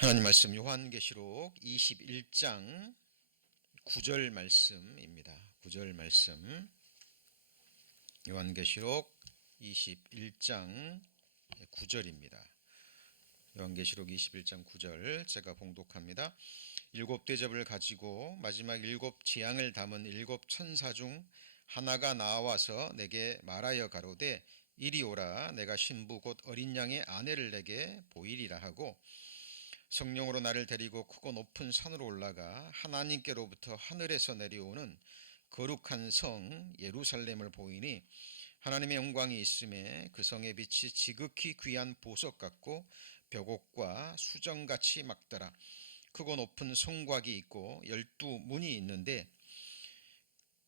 하나님 말씀 요한계시록 21장 9절 말씀입니다. 9절 말씀 요한계시록 21장 9절입니다. 요한계시록 21장 9절 제가 봉독합니다. 일곱 대접을 가지고 마지막 일곱 재앙을 담은 일곱 천사 중 하나가 나와서 내게 말하여 가로되 이리 오라, 내가 신부 곧 어린 양의 아내를 내게 보이리라 하고 성령으로 나를 데리고 크고 높은 산으로 올라가 하나님께로부터 하늘에서 내려오는 거룩한 성 예루살렘을 보이니 하나님의 영광이 있음에 그 성의 빛이 지극히 귀한 보석 같고 벽옥과 수정같이 막더라. 크고 높은 성곽이 있고 12문이 있는데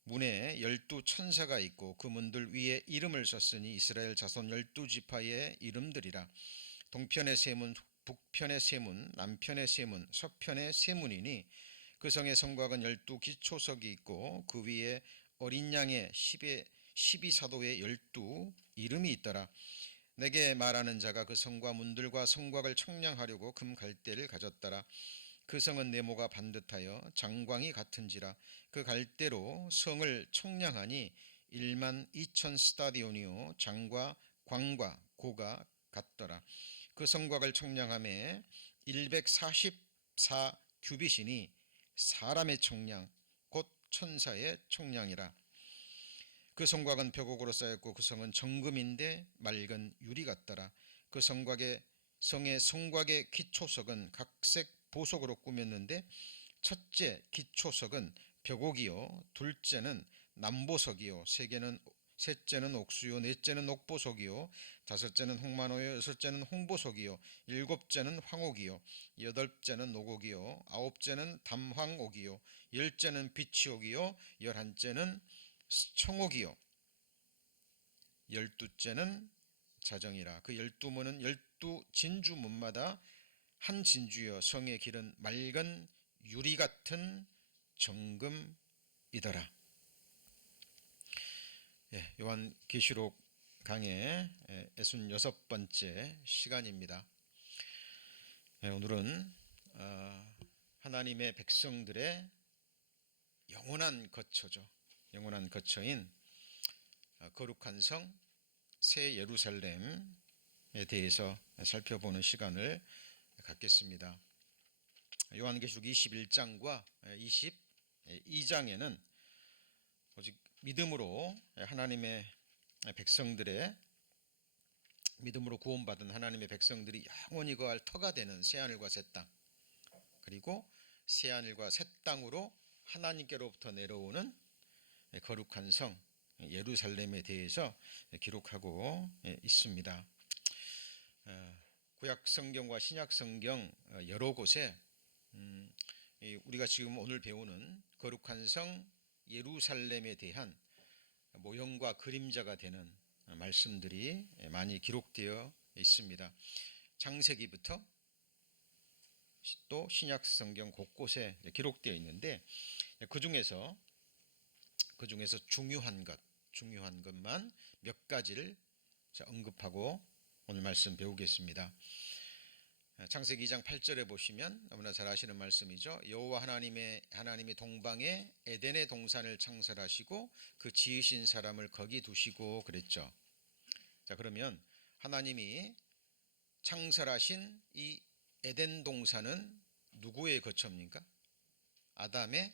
문에 12천사가 있고 그 문들 위에 이름을 썼으니 이스라엘 자손 12지파의 이름들이라. 동편의 세 문, 북편의 세 문, 남편의 세 문, 서편의 세 문이니 그 성의 성곽은 12기초석이 있고 그 위에 어린 양의 12사도의 12 이름이 있더라. 내게 말하는 자가 그 성과 문들과 성곽을 청량하려고 금 갈대를 가졌더라. 그 성은 네모가 반듯하여 장광이 같은지라. 그 갈대로 성을 청량하니 1만 2천 스타디온이요 장과 광과 고가 같더라. 그 성곽을 청량함에 144 규빗이니 사람의 청량 곧 천사의 청량이라. 그 성곽은 벽옥으로 쌓였고 그 성은 정금인데 맑은 유리 같더라. 그 성의 성곽의 기초석은 각색 보석으로 꾸몄는데 첫째 기초석은 벽옥이요, 둘째는 남보석이요, 셋째는 옥수요, 넷째는 옥보석이요, 다섯째는 홍만호요, 여섯째는 홍보석이요, 일곱째는 황옥이요, 여덟째는 노곡이요, 아홉째는 담황옥이요, 열째는 비치옥이요, 열한째는 청옥이요, 열두째는 자정이라. 그 12문은 12진주문마다 한 진주여 성의 길은 맑은 유리 같은 정금이더라. 요한계시록 강의 66번째 시간입니다. 오늘은 하나님의 백성들의 영원한 거처죠. 영원한 거처인 거룩한 성 새 예루살렘에 대해서 살펴보는 시간을 갖겠습니다. 요한계시록 21장과 22장에는 오직 믿음으로 하나님의 백성들의 믿음으로 구원받은 하나님의 백성들이 영원히 거할 터가 되는 새하늘과 새 땅, 그리고 새하늘과 새 땅으로 하나님께로부터 내려오는 거룩한 성 예루살렘에 대해서 기록하고 있습니다. 구약 성경과 신약 성경 여러 곳에 우리가 지금 오늘 배우는 거룩한 성 예루살렘에 대한 모형과 그림자가 되는 말씀들이 많이 기록되어 있습니다. 창세기부터 또 신약 성경 곳곳에 기록되어 있는데 그 중에서 중요한 것만 몇 가지를 언급하고 오늘 말씀 배우겠습니다. 창세기 2장 8절에 보시면 너무나 잘 아시는 말씀이죠. 여호와 하나님이 동방에 에덴의 동산을 창설하시고 그 지으신 사람을 거기 두시고 그랬죠. 자, 그러면 하나님이 창설하신 이 에덴 동산은 누구의 거처입니까? 아담의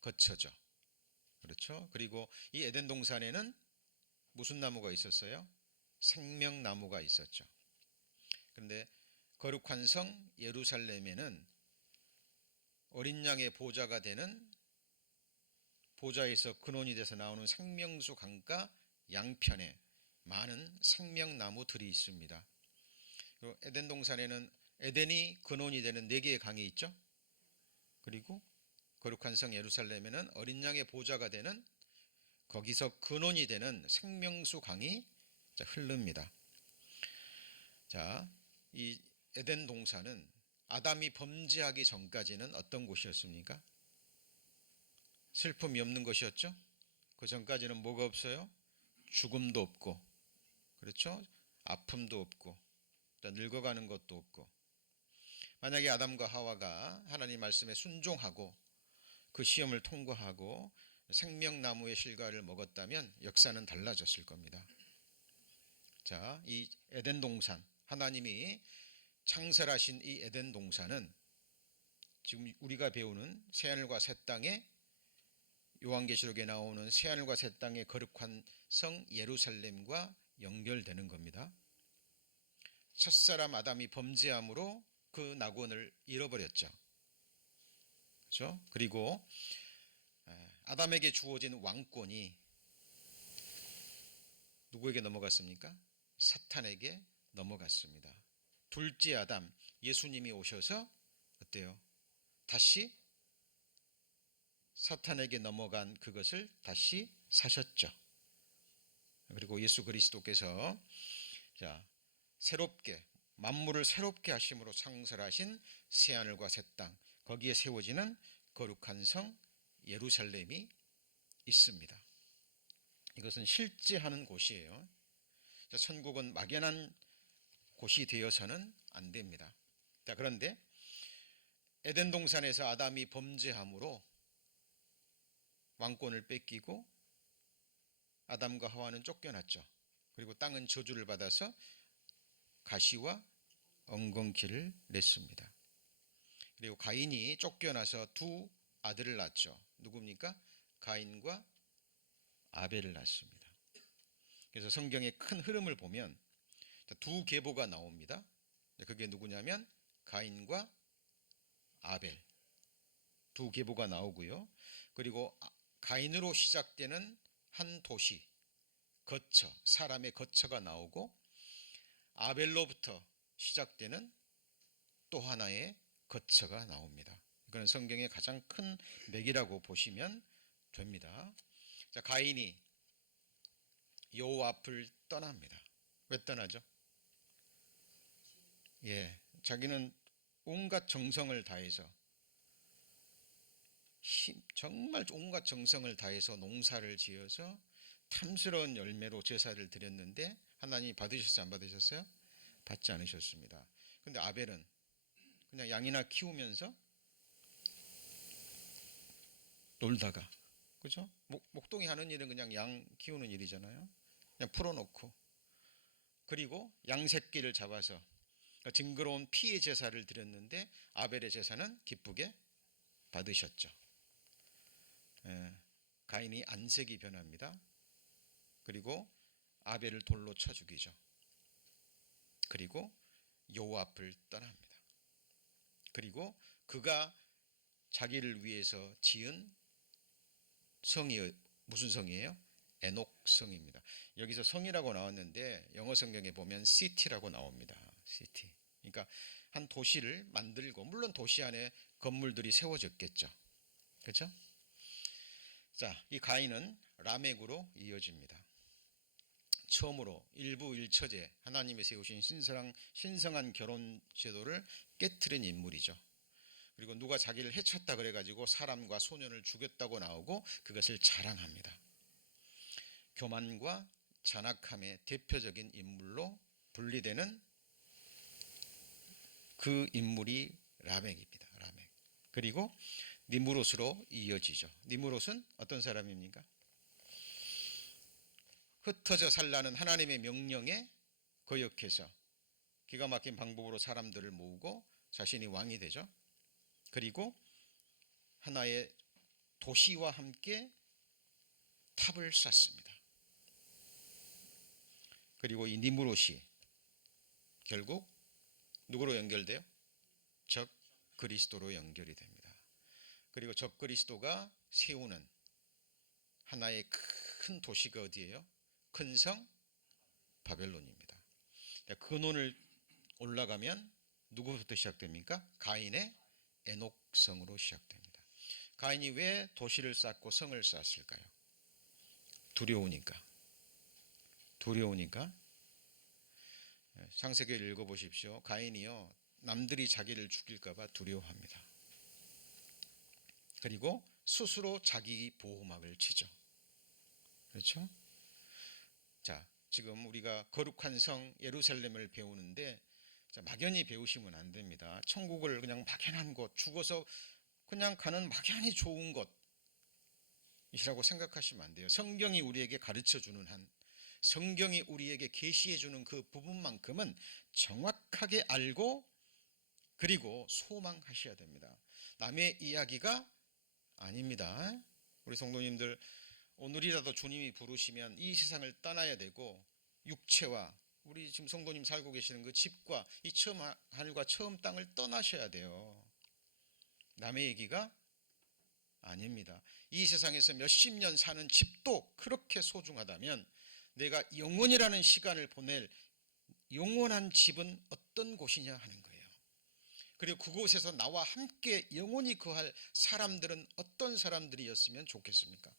거처죠. 그렇죠. 그리고 이 에덴 동산에는 무슨 나무가 있었어요? 생명나무가 있었죠. 그런데 거룩한 성 예루살렘에는 어린 양의 보좌가 되는 보좌에서 근원이 돼서 나오는 생명수 강가 양편에 많은 생명나무들이 있습니다. 그리고 에덴 동산에는 에덴이 근원이 되는 4개의 강이 있죠. 그리고 거룩한 성 예루살렘에는 어린 양의 보좌가 되는 거기서 근원이 되는 생명수 강이 흐릅니다. 자, 이 에덴 동산은 아담이 범죄하기 전까지는 어떤 곳이었습니까? 슬픔이 없는 것이었죠. 그 전까지는 뭐가 없어요? 죽음도 없고, 그렇죠? 아픔도 없고, 늙어가는 것도 없고, 만약에 아담과 하와가 하나님 말씀에 순종하고 그 시험을 통과하고 생명나무의 실과를 먹었다면 역사는 달라졌을 겁니다. 자, 이 에덴 동산, 하나님이 창설하신 이 에덴 동산은 지금 우리가 배우는 새하늘과 새 땅에, 요한계시록에 나오는 새하늘과 새 땅의 거룩한 성 예루살렘과 연결되는 겁니다. 첫사람 아담이 범죄함으로 그 낙원을 잃어버렸죠. 그렇죠? 그리고 아담에게 주어진 왕권이 누구에게 넘어갔습니까? 사탄에게 넘어갔습니다. 둘째 아담, 예수님이 오셔서 어때요? 다시 사탄에게 넘어간 그것을 다시 사셨죠. 그리고 예수 그리스도께서 자, 새롭게 만물을 새롭게 하심으로 창설하신 새하늘과 새 땅, 거기에 세워지는 거룩한 성 예루살렘이 있습니다. 이것은 실제 하는 곳이에요. 천국은 막연한 곳이 되어서는 안 됩니다. 자, 그런데 에덴 동산에서 아담이 범죄함으로 왕권을 뺏기고 아담과 하와는 쫓겨났죠. 그리고 땅은 저주를 받아서 가시와 엉겅퀴를 냈습니다. 그리고 가인이 쫓겨나서 두 아들을 낳았죠. 누굽니까? 가인과 아벨을 낳습니다. 그래서 성경의 큰 흐름을 보면 두 계보가 나옵니다. 그게 누구냐면 가인과 아벨, 두 계보가 나오고요. 그리고 가인으로 시작되는 한 도시, 거처, 사람의 거처가 나오고, 아벨로부터 시작되는 또 하나의 거처가 나옵니다. 이거는 성경의 가장 큰 맥이라고 보시면 됩니다. 자, 가인이 여호와 앞을 떠납니다. 왜 떠나죠? 자기는 온갖 정성을 다해서 정말 온갖 정성을 다해서 농사를 지어서 탐스러운 열매로 제사를 드렸는데 하나님이 받으셨어요? 안 받으셨어요? 받지 않으셨습니다. 그런데 아벨은 그냥 양이나 키우면서 놀다가, 그죠? 목동이 하는 일은 그냥 양 키우는 일이잖아요. 그냥 풀어놓고, 그리고 양 새끼를 잡아서 징그러운 피의 제사를 드렸는데 아벨의 제사는 기쁘게 받으셨죠. 가인이 안색이 변합니다. 그리고 아벨을 돌로 쳐 죽이죠. 그리고 여호와 앞을 떠납니다. 그리고 그가 자기를 위해서 지은 성이 무슨 성이에요? 에녹성입니다. 여기서 성이라고 나왔는데 영어 성경에 보면 시티라고 나옵니다. 시티. 그러니까 한 도시를 만들고, 물론 도시 안에 건물들이 세워졌겠죠. 그렇죠? 자, 이 가인은 라멕으로 이어집니다. 처음으로 일부 일처제, 하나님이 세우신 신성한 결혼 제도를 깨트린 인물이죠. 그리고 누가 자기를 해쳤다 그래가지고 사람과 소년을 죽였다고 나오고 그것을 자랑합니다. 교만과 잔악함의 대표적인 인물로 분리되는 그 인물이 라멕입니다. 라멕. 그리고 니므롯으로 이어지죠. 니므롯은 어떤 사람입니까? 흩어져 살라는 하나님의 명령에 거역해서 기가 막힌 방법으로 사람들을 모으고 자신이 왕이 되죠. 그리고 하나의 도시와 함께 탑을 쌓습니다. 그리고 이 니므롯이 결국 누구로 연결돼요? 적 그리스도로 연결이 됩니다. 그리고 적 그리스도가 세우는 하나의 큰 도시가 어디예요? 큰 성 바벨론입니다. 근원을 올라가면 누구부터 시작됩니까? 가인의 에녹성으로 시작됩니다. 가인이 왜 도시를 쌓고 성을 쌓았을까요? 두려우니까. 창세기를 읽어보십시오. 가인이요, 남들이 자기를 죽일까 봐 두려워합니다. 그리고 스스로 자기 보호막을 치죠. 그렇죠? 자, 지금 우리가 거룩한 성 예루살렘을 배우는데 자, 막연히 배우시면 안 됩니다. 천국을 그냥 막연한 곳, 죽어서 그냥 가는 막연히 좋은 곳이라고 생각하시면 안 돼요. 성경이 우리에게 가르쳐 주는 한, 성경이 우리에게 계시해 주는 그 부분만큼은 정확하게 알고 그리고 소망하셔야 됩니다. 남의 이야기가 아닙니다. 우리 성도님들, 오늘이라도 주님이 부르시면 이 세상을 떠나야 되고, 육체와 우리 지금 성도님 살고 계시는 그 집과 이 처음 하늘과 처음 땅을 떠나셔야 돼요. 남의 얘기가 아닙니다. 이 세상에서 몇십 년 사는 집도 그렇게 소중하다면 내가 영원이라는 시간을 보낼 영원한 집은 어떤 곳이냐 하는 거예요. 그리고 그곳에서 나와 함께 영원히 거할 사람들은 어떤 사람들이었으면 좋겠습니까?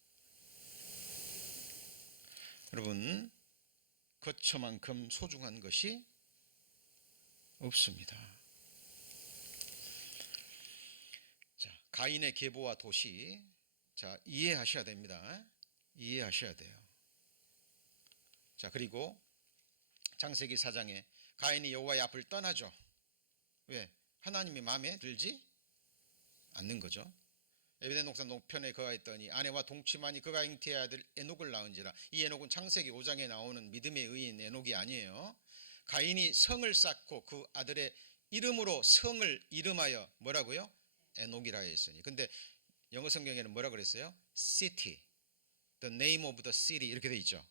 여러분, 거처만큼 소중한 것이 없습니다. 자, 가인의 계보와 도시, 자, 이해하셔야 됩니다. 이해하셔야 돼요. 자, 그리고 창세기 4장에 가인이 여호와의 앞을 떠나죠. 왜? 하나님이 마음에 들지 않는 거죠. 에베덴 동산 동편에 거하였더니 아내와 동침하니 그가 잉태의 아들 에녹을 낳은지라. 이 에녹은 창세기 5장에 나오는 믿음의 의인 에녹이 아니에요. 가인이 성을 쌓고 그 아들의 이름으로 성을 이름하여 뭐라고요? 에녹이라 했으니. 근데 영어 성경에는 뭐라 그랬어요? city, the name of the city 이렇게 돼 있죠.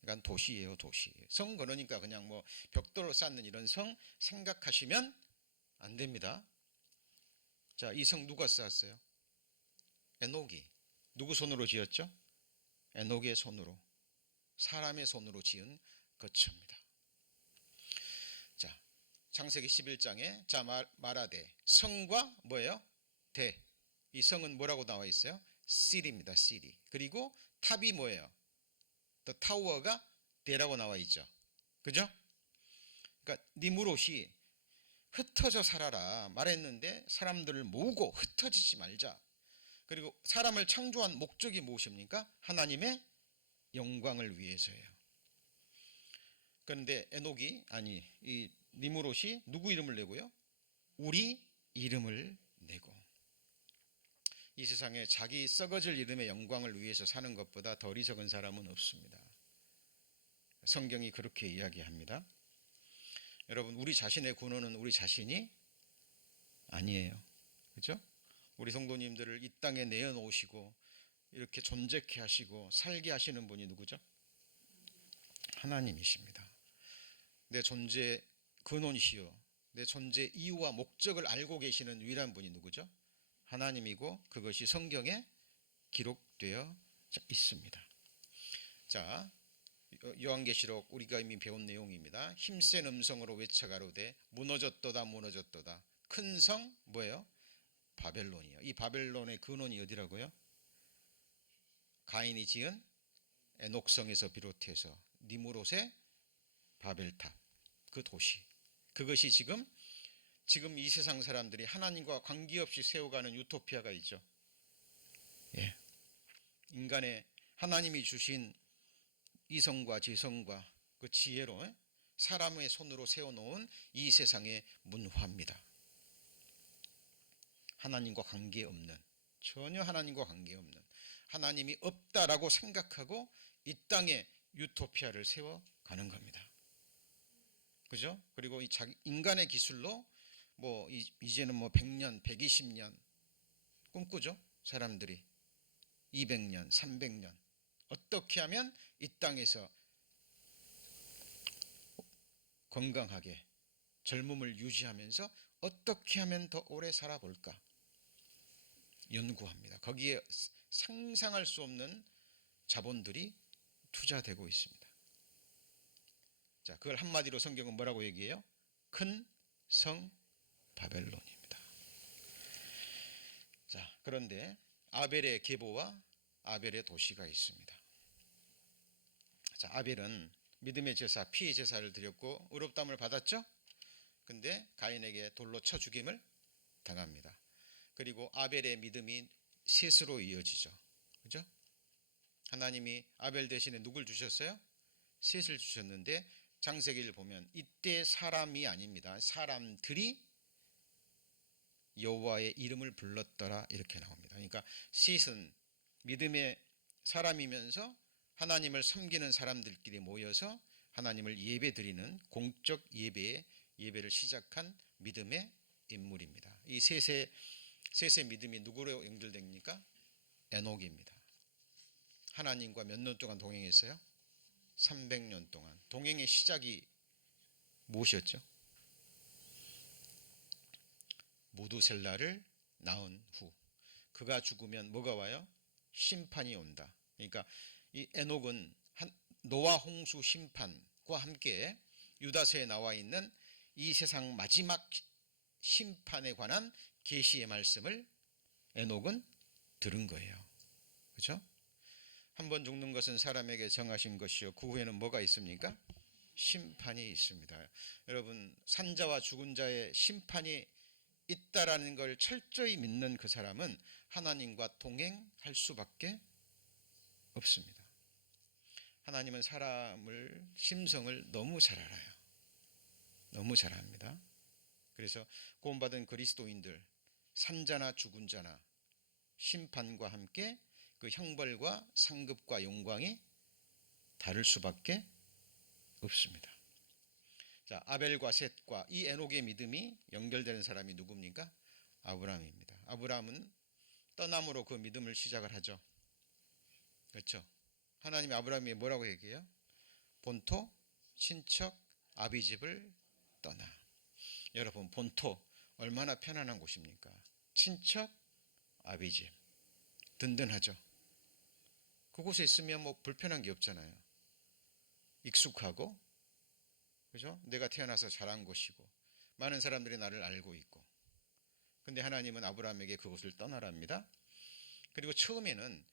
그러니까 도시예요, 도시. 성 그러니까 그냥 뭐 벽돌로 쌓는 이런 성 생각하시면 안 됩니다. 자, 이 성 누가 쌓았어요? 에녹이. 누구 손으로 지었죠? 에녹의 손으로, 사람의 손으로 지은 거처입니다. 자, 창세기 11장에 자 말하되 성과 뭐예요? 대. 이 성은 뭐라고 나와 있어요? city입니다. city. 그리고 탑이 뭐예요? the tower가 대라고 나와 있죠. 그죠? 그러니까 니무롯이 흩어져 살아라 말했는데 사람들을 모으고 흩어지지 말자. 그리고 사람을 창조한 목적이 무엇입니까? 하나님의 영광을 위해서예요. 그런데 에녹이 아니 이 니무롯이 누구 이름을 내고요? 우리 이름을 내고. 이 세상에 자기 썩어질 이름의 영광을 위해서 사는 것보다 더 어리석은 사람은 없습니다. 성경이 그렇게 이야기합니다. 여러분, 우리 자신의 군원은 우리 자신이 아니에요. 그렇죠? 우리 성도님들을 이 땅에 내어놓으시고 이렇게 존재케 하시고 살게 하시는 분이 누구죠? 하나님이십니다. 내 존재 근원이시요 내 존재 이유와 목적을 알고 계시는 유일한 분이 누구죠? 하나님이고 그것이 성경에 기록되어 있습니다. 자, 요한계시록 우리가 이미 배운 내용입니다. 힘센 음성으로 외쳐가로되 무너졌도다 무너졌도다. 큰 성 뭐예요? 바벨론이요. 이 바벨론의 근원이 어디라고요? 가인이 지은 에녹성에서 비롯해서 니무롯의 바벨탑, 그 도시. 그것이 지금 이 세상 사람들이 하나님과 관계없이 세워가는 유토피아가 있죠. 예. 인간의 하나님이 주신 이성과 지성과 그 지혜로 사람의 손으로 세워놓은 이 세상의 문화입니다. 하나님과 관계없는, 전혀 하나님과 관계없는, 하나님이 없다라고 생각하고 이 땅에 유토피아를 세워가는 겁니다. 그죠? 그리고 이 인간의 기술로 뭐 이제는 뭐 100년, 120년 꿈꾸죠. 사람들이 200년, 300년 어떻게 하면 이 땅에서 건강하게 젊음을 유지하면서 어떻게 하면 더 오래 살아볼까 연구합니다. 거기에 상상할 수 없는 자본들이 투자되고 있습니다. 자, 그걸 한마디로 성경은 뭐라고 얘기해요? 큰 성 바벨론입니다. 자, 그런데 아벨의 계보와 아벨의 도시가 있습니다. 자, 아벨은 믿음의 제사, 피의 제사를 드렸고 의롭다함을 받았죠. 근데 가인에게 돌로 쳐 죽임을 당합니다. 그리고 아벨의 믿음이 셋으로 이어지죠. 그죠? 하나님이 아벨 대신에 누굴 주셨어요? 셋을 주셨는데 창세기를 보면 이때 사람이 아닙니다. 사람들이 여호와의 이름을 불렀더라 이렇게 나옵니다. 그러니까 셋은 믿음의 사람이면서 하나님을 섬기는 사람들끼리 모여서 하나님을 예배드리는 공적 예배를 시작한 믿음의 인물입니다. 이 셋의 믿음이 누구로 연결됩니까? 에녹입니다. 하나님과 몇 년 동안 동행했어요? 300년 동안. 동행의 시작이 무엇이었죠? 무두셀라를 낳은 후 그가 죽으면 뭐가 와요? 심판이 온다. 그러니까 이 에녹은 노아 홍수 심판과 함께 유다서에 나와 있는 이 세상 마지막 심판에 관한 계시의 말씀을 에녹은 들은 거예요. 그렇죠? 한 번 죽는 것은 사람에게 정하신 것이요 그 후에는 뭐가 있습니까? 심판이 있습니다. 여러분, 산자와 죽은 자의 심판이 있다라는 걸 철저히 믿는 그 사람은 하나님과 동행할 수밖에 없습니다. 하나님은 사람을 심성을 너무 잘 알아요. 너무 잘 압니다. 그래서 구원받은 그리스도인들 산자나 죽은 자나 심판과 함께 그 형벌과 상급과 영광이 다를 수밖에 없습니다. 자, 아벨과 셋과 이 에녹의 믿음이 연결되는 사람이 누굽니까? 아브라함입니다. 아브라함은 떠남으로 그 믿음을 시작을 하죠. 그렇죠? 하나님이 아브라함이 뭐라고 얘기해요? 본토, 친척, 아비집을 떠나. 여러분, 본토 얼마나 편안한 곳입니까? 친척, 아비집 든든하죠. 그곳에 있으면 뭐 불편한 게 없잖아요. 익숙하고, 그죠? 내가 태어나서 자란 곳이고 많은 사람들이 나를 알고 있고. 근데 하나님은 아브라함에게 그곳을 떠나랍니다. 그리고 처음에는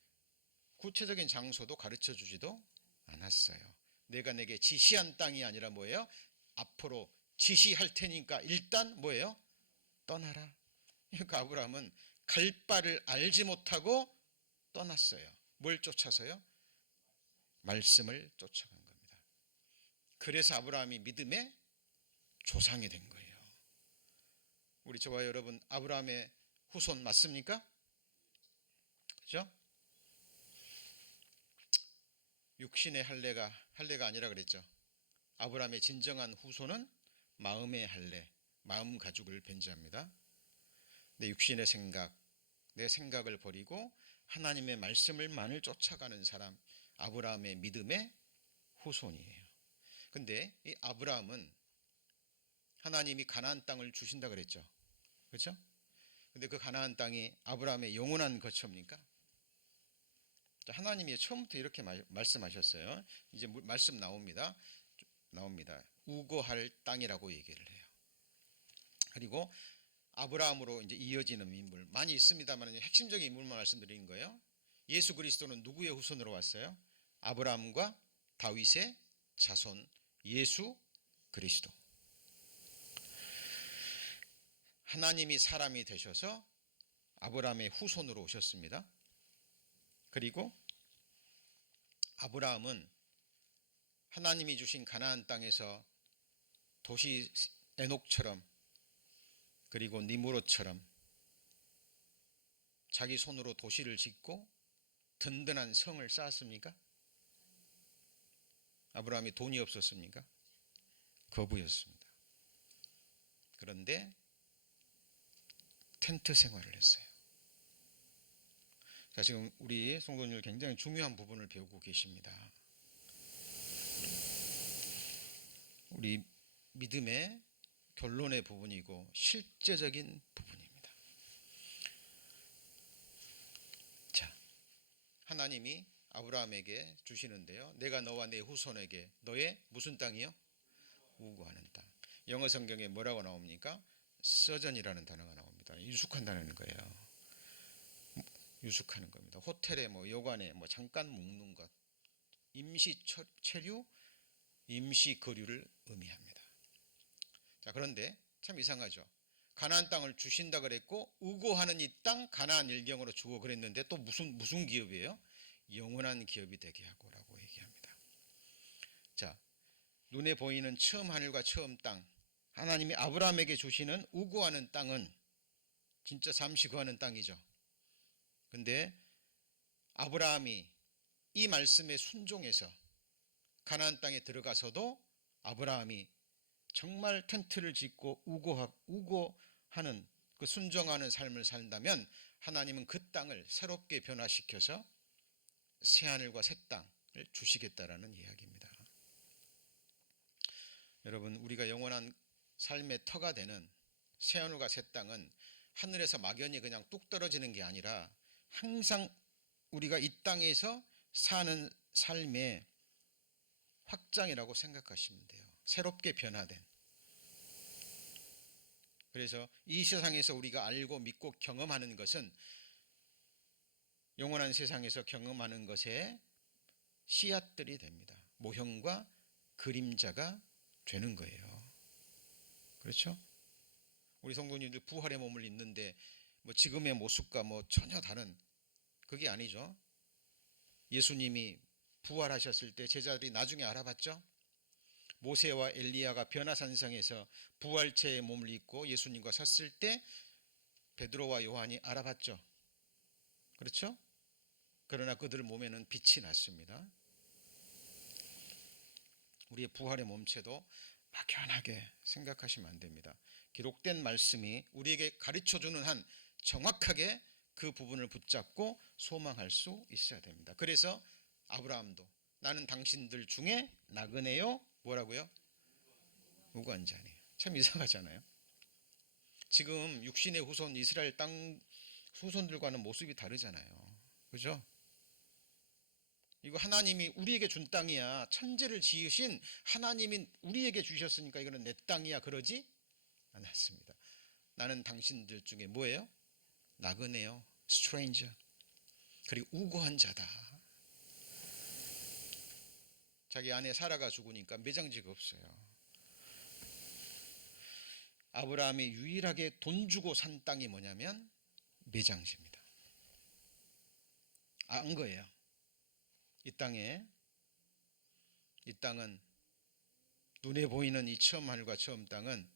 구체적인 장소도 가르쳐 주지도 않았어요. 내가 내게 지시한 땅이 아니라 뭐예요? 앞으로 지시할 테니까 일단 뭐예요? 떠나라. 그러니까 아브라함은 갈 바를 알지 못하고 떠났어요. 뭘 쫓아서요? 말씀을 쫓아간 겁니다. 그래서 아브라함이 믿음의 조상이 된 거예요. 우리 저와 여러분 아브라함의 후손 맞습니까? 그죠? 육신의 할례가 아니라 그랬죠. 아브라함의 진정한 후손은 마음의 할례, 마음 가죽을 변제합니다. 내 육신의 생각, 내 생각을 버리고 하나님의 말씀을만을 쫓아가는 사람, 아브라함의 믿음의 후손이에요. 근데 이 아브라함은 하나님이 가나안 땅을 주신다 그랬죠. 그렇죠? 근데 그 가나안 땅이 아브라함의 영원한 거처입니까? 하나님이 처음부터 이렇게 말씀하셨어요. 이제 말씀 나옵니다. 우거할 땅이라고 얘기를 해요. 그리고 아브라함으로 이제 이어지는 인물 많이 있습니다만 핵심적인 인물만 말씀드리는 거예요. 예수 그리스도는 누구의 후손으로 왔어요? 아브라함과 다윗의 자손 예수 그리스도. 하나님이 사람이 되셔서 아브라함의 후손으로 오셨습니다. 그리고 아브라함은 하나님이 주신 가나안 땅에서 도시 에녹처럼 그리고 니므롯처럼 자기 손으로 도시를 짓고 든든한 성을 쌓았습니까? 아브라함이 돈이 없었습니까? 거부였습니다. 그런데 텐트 생활을 했어요. 자, 지금 우리 성도님들 굉장히 중요한 부분을 배우고 계십니다. 우리 믿음의 결론의 부분이고 실제적인 부분입니다. 자, 하나님이 아브라함에게 주시는데요. 내가 너와 내 후손에게 너의 무슨 땅이요? 우구하는 땅. 영어 성경에 뭐라고 나옵니까? 서전이라는 단어가 나옵니다. 유숙한다는 거예요. 유숙하는 겁니다. 호텔에 뭐 여관에 뭐 잠깐 묵는 것, 임시 체류, 임시 거류를 의미합니다. 자, 그런데 참 이상하죠. 가나안 땅을 주신다 그랬고 우고하는 이 땅 가나안 일경으로 주어 그랬는데 또 무슨 기업이에요? 영원한 기업이 되게 하고라고 얘기합니다. 자, 눈에 보이는 처음 하늘과 처음 땅, 하나님이 아브라함에게 주시는 우구하는 땅은 진짜 잠시 거하는 땅이죠. 근데 아브라함이 이 말씀에 순종해서 가나안 땅에 들어가서도 아브라함이 정말 텐트를 짓고 우고하는 그 순종하는 삶을 산다면 하나님은 그 땅을 새롭게 변화시켜서 새 하늘과 새 땅을 주시겠다라는 이야기입니다. 여러분, 우리가 영원한 삶의 터가 되는 새 하늘과 새 땅은 하늘에서 막연히 그냥 뚝 떨어지는 게 아니라 항상 우리가 이 땅에서 사는 삶의 확장이라고 생각하시면 돼요. 새롭게 변화된. 그래서 이 세상에서 우리가 알고 믿고 경험하는 것은 영원한 세상에서 경험하는 것의 씨앗들이 됩니다. 모형과 그림자가 되는 거예요. 그렇죠? 우리 성도님들 부활의 몸을 입는데 뭐 지금의 모습과 뭐 전혀 다른 그게 아니죠. 예수님이 부활하셨을 때 제자들이 나중에 알아봤죠. 모세와 엘리야가 변화산성에서 부활체의 몸을 입고 예수님과 섰을 때 베드로와 요한이 알아봤죠. 그렇죠? 그러나 그들 몸에는 빛이 났습니다. 우리의 부활의 몸체도 막연하게 생각하시면 안 됩니다. 기록된 말씀이 우리에게 가르쳐주는 한 정확하게 그 부분을 붙잡고 소망할 수 있어야 됩니다. 그래서 아브라함도 나는 당신들 중에 나그네요 뭐라고요? 우고한 자니에요. 참 이상하잖아요. 지금 육신의 후손 이스라엘 땅 후손들과는 모습이 다르잖아요. 그죠? 이거 하나님이 우리에게 준 땅이야. 천지를 지으신 하나님이 우리에게 주셨으니까 이거는 내 땅이야. 그러지 않았습니다. 나는 당신들 중에 뭐예요? 나그네요. stranger. 그리고 우고한 자다. 자기 아내 사라가 죽으니까 매장지가 없어요. 아브라함이 유일하게 돈 주고 산 땅이 뭐냐면 매장지입니다. 안 거예요. 이 땅은 눈에 보이는 이 처음 하늘과 처음 땅은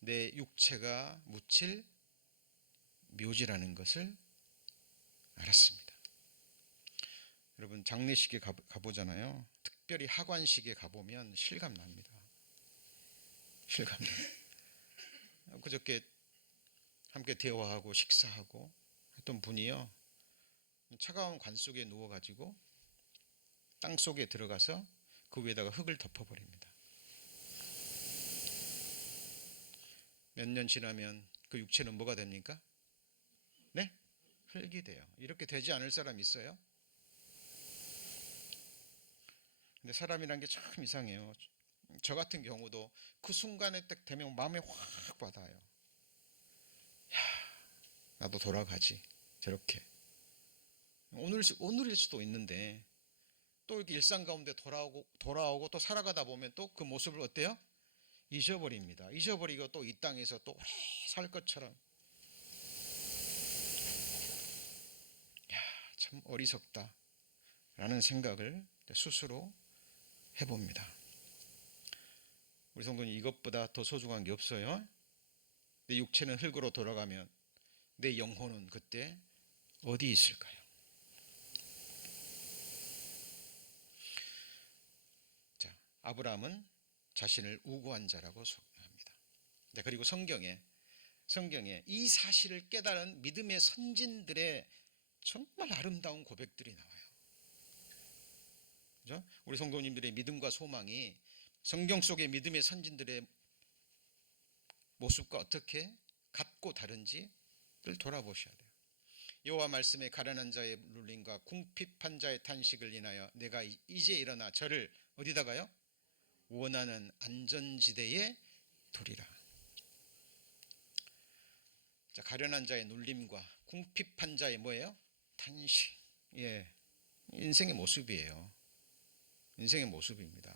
내 육체가 묻힐 묘지라는 것을 알았습니다. 여러분 장례식에 가보잖아요. 특별히 하관식에 가보면 실감납니다. 실감나요. 그저께 함께 대화하고 식사하고 했던 분이요. 차가운 관 속에 누워가지고 땅 속에 들어가서 그 위에다가 흙을 덮어버립니다. 몇 년 지나면 그 육체는 뭐가 됩니까? 네? 흙이 돼요. 이렇게 되지 않을 사람 있어요? 근데 사람이란 게 참 이상해요. 저 같은 경우도 그 순간에 딱 되면 마음에 확 와닿아요. 야, 나도 돌아가지. 저렇게. 오늘일 수도 있는데 또 이렇게 일상 가운데 돌아오고 또 살아가다 보면 또 그 모습을 어때요? 잊어버립니다. 잊어버리고 또 이 땅에서 또 오래 살 것처럼. 야, 참 어리석다 라는 생각을 스스로 해봅니다. 우리 성도님 이것보다 더 소중한 게 없어요. 내 육체는 흙으로 돌아가면 내 영혼은 그때 어디 있을까요? 자, 아브라함은 자신을 우고한 자라고 소개합니다. 네, 그리고 성경에 이 사실을 깨달은 믿음의 선진들의 정말 아름다운 고백들이 나와요. 그죠? 우리 성도님들의 믿음과 소망이 성경 속의 믿음의 선진들의 모습과 어떻게 같고 다른지를 돌아보셔야 돼요. 여호와 말씀에 가련한 자의 눌림과 궁핍한 자의 탄식을 인하여 내가 이제 일어나 저를 어디다가요? 원하는 안전지대에 두리라. 자, 가련한 자의 눌림과 궁핍한 자의 뭐예요? 탄식. 예, 인생의 모습이에요. 인생의 모습입니다.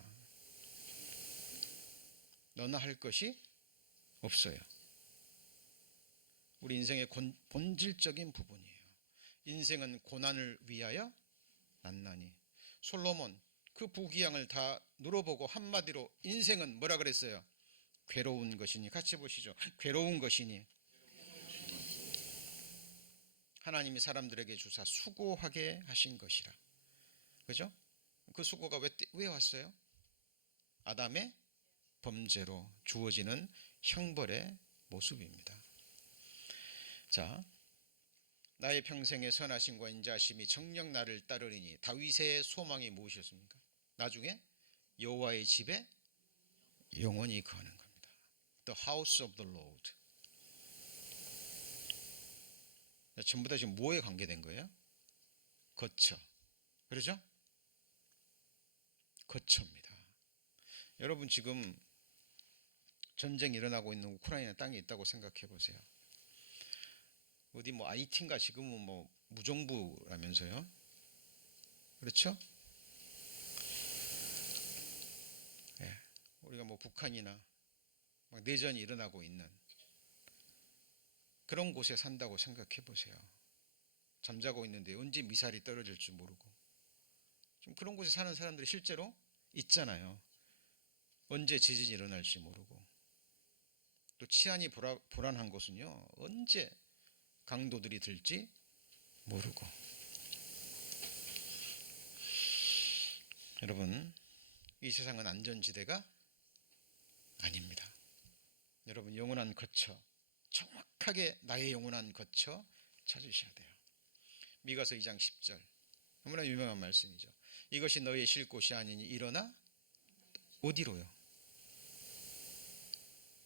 너나 할 것이 없어요. 우리 인생의 본질적인 부분이에요. 인생은 고난을 위하여 난나니. 솔로몬 그 부귀양을 다 누려보고 한마디로 인생은 뭐라 그랬어요? 괴로운 것이니. 같이 보시죠. 괴로운 것이니 하나님이 사람들에게 주사 수고하게 하신 것이라. 그죠? 그 수고가 왜 왔어요? 아담의 범죄로 주어지는 형벌의 모습입니다. 자, 나의 평생의 선하심과 인자하심이 정녕 나를 따르리니. 다윗의 소망이 무엇이었습니까? 나중에 여호와의 집에 영원히 거하는 겁니다. The house of the Lord. 전부 다 지금 뭐에 관계된 거예요? 거처. 그렇죠? 거처입니다. 여러분 지금 전쟁이 일어나고 있는 우크라이나 땅에 있다고 생각해 보세요. 어디 뭐 IT인가 지금은 뭐 무정부라면서요. 그렇죠? 예, 우리가 뭐 북한이나 막 내전이 일어나고 있는 그런 곳에 산다고 생각해 보세요. 잠자고 있는데 언제 미사일이 떨어질 줄 모르고. 좀 그런 곳에 사는 사람들이 실제로 있잖아요. 언제 지진이 일어날지 모르고. 또 치안이 불안한 곳은요, 언제 강도들이 들지 모르고. 여러분, 이 세상은 안전지대가 아닙니다. 여러분, 영원한 거처, 정확하게 나의 영원한 거처 찾으셔야 돼요. 미가서 2장 10절, 너무나 유명한 말씀이죠. 이것이 너희의 쉴 곳이 아니니 일어나 어디로요?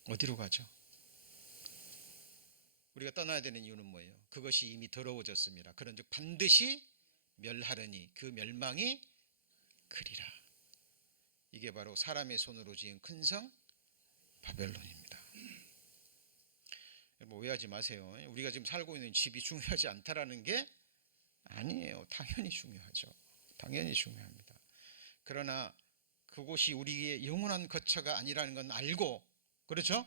어디로 가죠? 우리가 떠나야 되는 이유는 뭐예요? 그것이 이미 더러워졌습니다. 그런즉 반드시 멸하려니 그 멸망이 크리라. 이게 바로 사람의 손으로 지은 큰 성 바벨론입니다. 뭐 오해하지 마세요. 우리가 지금 살고 있는 집이 중요하지 않다라는 게 아니에요. 당연히 중요하죠. 당연히 중요합니다. 그러나 그곳이 우리의 영원한 거처가 아니라는 건 알고, 그렇죠?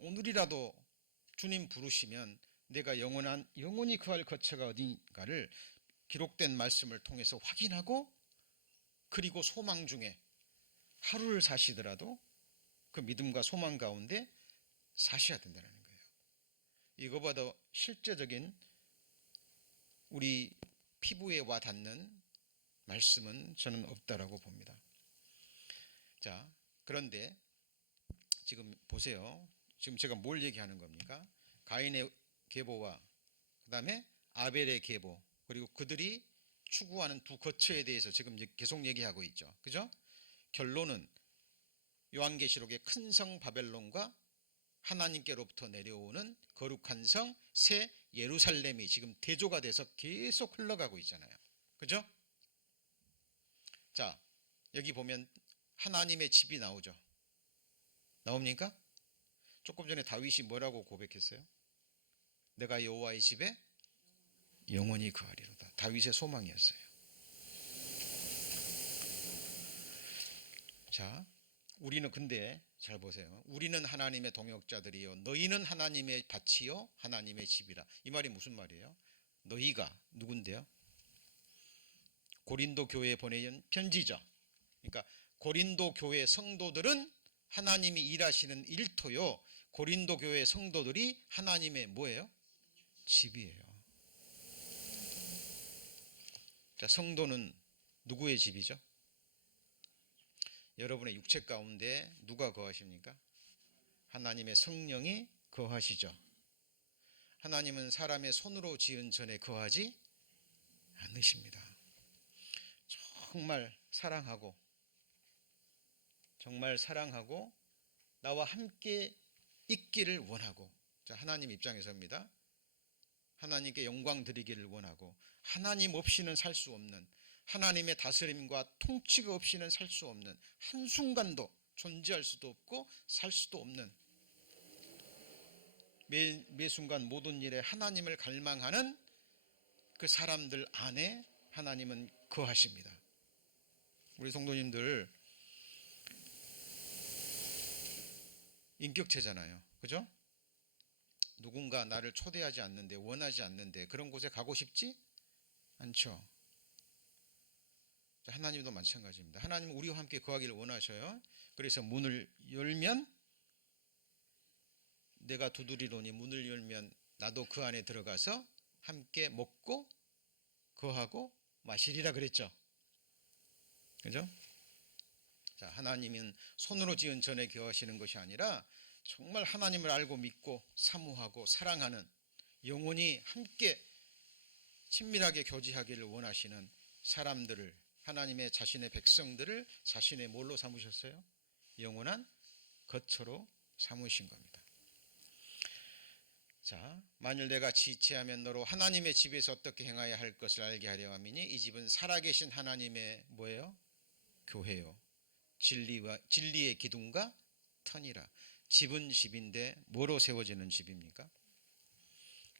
오늘이라도 주님 부르시면 내가 영원히 그할 거처가 어딘가를 기록된 말씀을 통해서 확인하고, 그리고 소망 중에 하루를 사시더라도 그 믿음과 소망 가운데 사셔야 된다는 거예요. 이거보다 실제적인 우리 피부에 와 닿는 말씀은 저는 없다라고 봅니다. 자, 그런데 지금 보세요. 지금 제가 뭘 얘기하는 겁니까? 가인의 계보와 그 다음에 아벨의 계보, 그리고 그들이 추구하는 두 거처에 대해서 지금 계속 얘기하고 있죠. 그죠? 결론은 요한계시록의 큰 성 바벨론과 하나님께로부터 내려오는 거룩한 성 새 예루살렘이 지금 대조가 돼서 계속 흘러가고 있잖아요. 그죠? 자, 여기 보면 하나님의 집이 나오죠. 나옵니까? 조금 전에 다윗이 뭐라고 고백했어요? 내가 여호와의 집에 영원히 거하리로다. 다윗의 소망이었어요. 자, 우리는 근데 잘 보세요. 우리는 하나님의 동역자들이요 너희는 하나님의 밭이요 하나님의 집이라. 이 말이 무슨 말이에요? 너희가 누군데요? 고린도 교회에 보내는 편지죠. 그러니까 고린도 교회 성도들은 하나님이 일하시는 일터요, 고린도 교회 성도들이 하나님의 뭐예요? 집이에요. 자, 성도는 누구의 집이죠? 여러분의 육체 가운데 누가 거하십니까? 하나님의 성령이 거하시죠. 하나님은 사람의 손으로 지은 전에 거하지 않으십니다. 정말 사랑하고 나와 함께 있기를 원하고, 자, 하나님 입장에서입니다. 하나님께 영광 드리기를 원하고, 하나님 없이는 살 수 없는, 하나님의 다스림과 통치가 없이는 살 수 없는, 한순간도 존재할 수도 없고 살 수도 없는, 매 순간 모든 일에 하나님을 갈망하는 그 사람들 안에 하나님은 거하십니다. 우리 성도님들 인격체잖아요. 그죠? 누군가 나를 초대하지 않는데, 원하지 않는데 그런 곳에 가고 싶지 않죠. 하나님도 마찬가지입니다. 하나님은 우리와 함께 거하기를 원하셔요. 그래서 문을 열면, 내가 두드리노니 문을 열면 나도 그 안에 들어가서 함께 먹고 거하고 마시리라 그랬죠. 그죠? 자, 하나님은 손으로 지은 전에 거하시는 것이 아니라 정말 하나님을 알고 믿고 사모하고 사랑하는, 영원히 함께 친밀하게 교제하기를 원하시는 사람들을, 하나님의 자신의 백성들을 자신의 뭘로 삼으셨어요? 영원한 거처로 삼으신 겁니다. 자, 만일 내가 지체하면 너로 하나님의 집에서 어떻게 행하여야 할 것을 알게 하려 함이니 이 집은 살아계신 하나님의 뭐예요? 교회요. 진리의 기둥과 터니라. 집은 집인데 뭐로 세워지는 집입니까?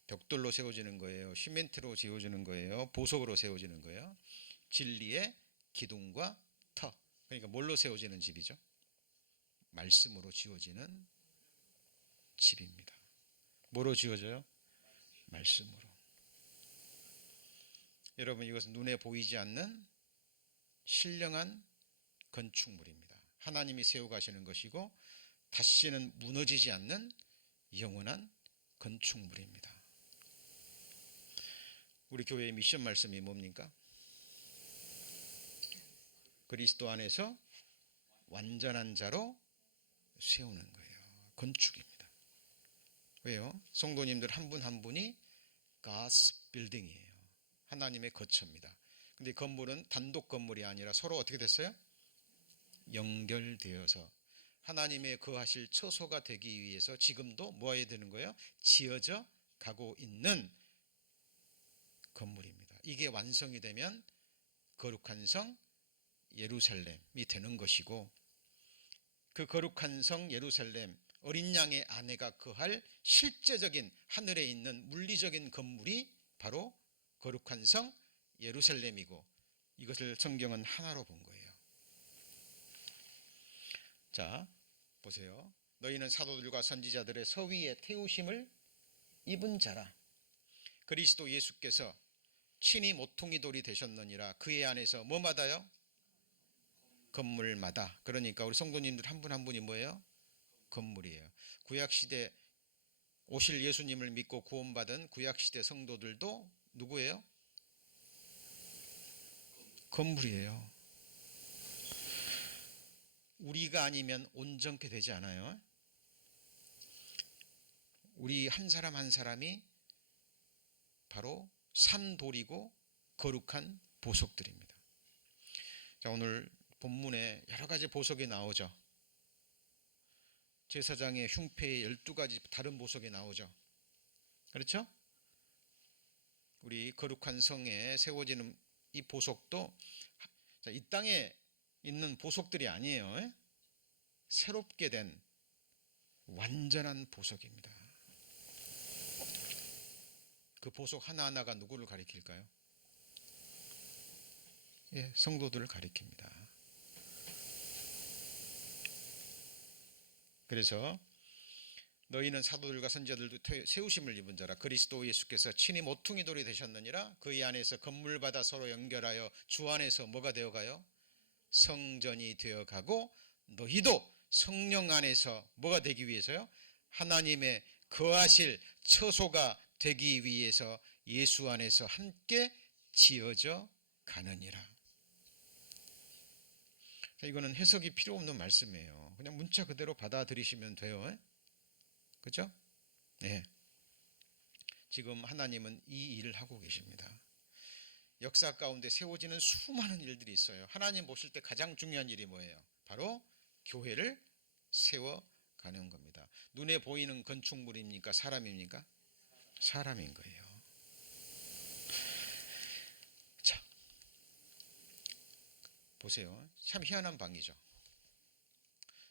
벽돌로 세워지는 거예요? 시멘트로 지어지는 거예요? 보석으로 세워지는 거예요? 진리의 기둥과 터. 그러니까 뭘로 세워지는 집이죠? 말씀으로 지어지는 집입니다. 뭐로 지어져요? 말씀으로. 여러분, 이것은 눈에 보이지 않는 신령한 건축물입니다. 하나님이 세워가시는 것이고 다시는 무너지지 않는 영원한 건축물입니다. 우리 교회의 미션 말씀이 뭡니까? 그리스도 안에서 완전한 자로 세우는 거예요. 건축입니다. 왜요? 성도님들 한 분 한 분이 God's building이에요. 하나님의 거처입니다. 근데 건물은 단독 건물이 아니라 서로 어떻게 됐어요? 연결되어서 하나님의 거하실 처소가 되기 위해서 지금도 뭐 해야 되는 거예요? 지어져 가고 있는 건물입니다. 이게 완성이 되면 거룩한 성 예루살렘이 되는 것이고, 그 거룩한 성 예루살렘, 어린 양의 아내가 거할 실제적인 하늘에 있는 물리적인 건물이 바로 거룩한 성 예루살렘이고, 이것을 성경은 하나로 본 거예요. 자, 보세요. 너희는 사도들과 선지자들의 서위에 태우심을 입은 자라. 그리스도 예수께서 친히 모퉁이 돌이 되셨느니라. 그의 안에서 뭐마다요? 건물마다. 그러니까 우리 성도님들 한 분 한 분이 뭐예요? 건물이에요. 구약시대 오실 예수님을 믿고 구원받은 구약시대 성도들도 누구예요? 건물이에요. 우리가 아니면 온전케 되지 않아요. 우리 한 사람 한 사람이 바로 산돌이고 거룩한 보석들입니다. 자, 오늘 본문에 여러 가지 보석이 나오죠. 제사장의 흉패에 12가지 다른 보석이 나오죠. 그렇죠? 우리 거룩한 성에 세워지는 이 보석도 이 땅에 있는 보석들이 아니에요. 새롭게 된 완전한 보석입니다. 그 보석 하나하나가 누구를 가리킬까요? 예, 성도들을 가리킵니다. 그래서 너희는 사도들과 선지자들도 세우심을 입은 자라. 그리스도 예수께서 친히 모퉁이 돌이 되셨느니라. 그의 안에서 건물마다 서로 연결하여 주 안에서 뭐가 되어가요? 성전이 되어가고, 너희도 성령 안에서 뭐가 되기 위해서요? 하나님의 거하실 처소가 되기 위해서 예수 안에서 함께 지어져 가느니라. 이거는 해석이 필요 없는 말씀이에요. 그냥 문자 그대로 받아들이시면 돼요. 그죠? 네. 지금 하나님은 이 일을 하고 계십니다. 역사 가운데 세워지는 수많은 일들이 있어요. 하나님 보실 때 가장 중요한 일이 뭐예요? 바로 교회를 세워가는 겁니다. 눈에 보이는 건축물입니까? 사람입니까? 사람인 거예요. 자, 보세요. 참 희한한 방이죠.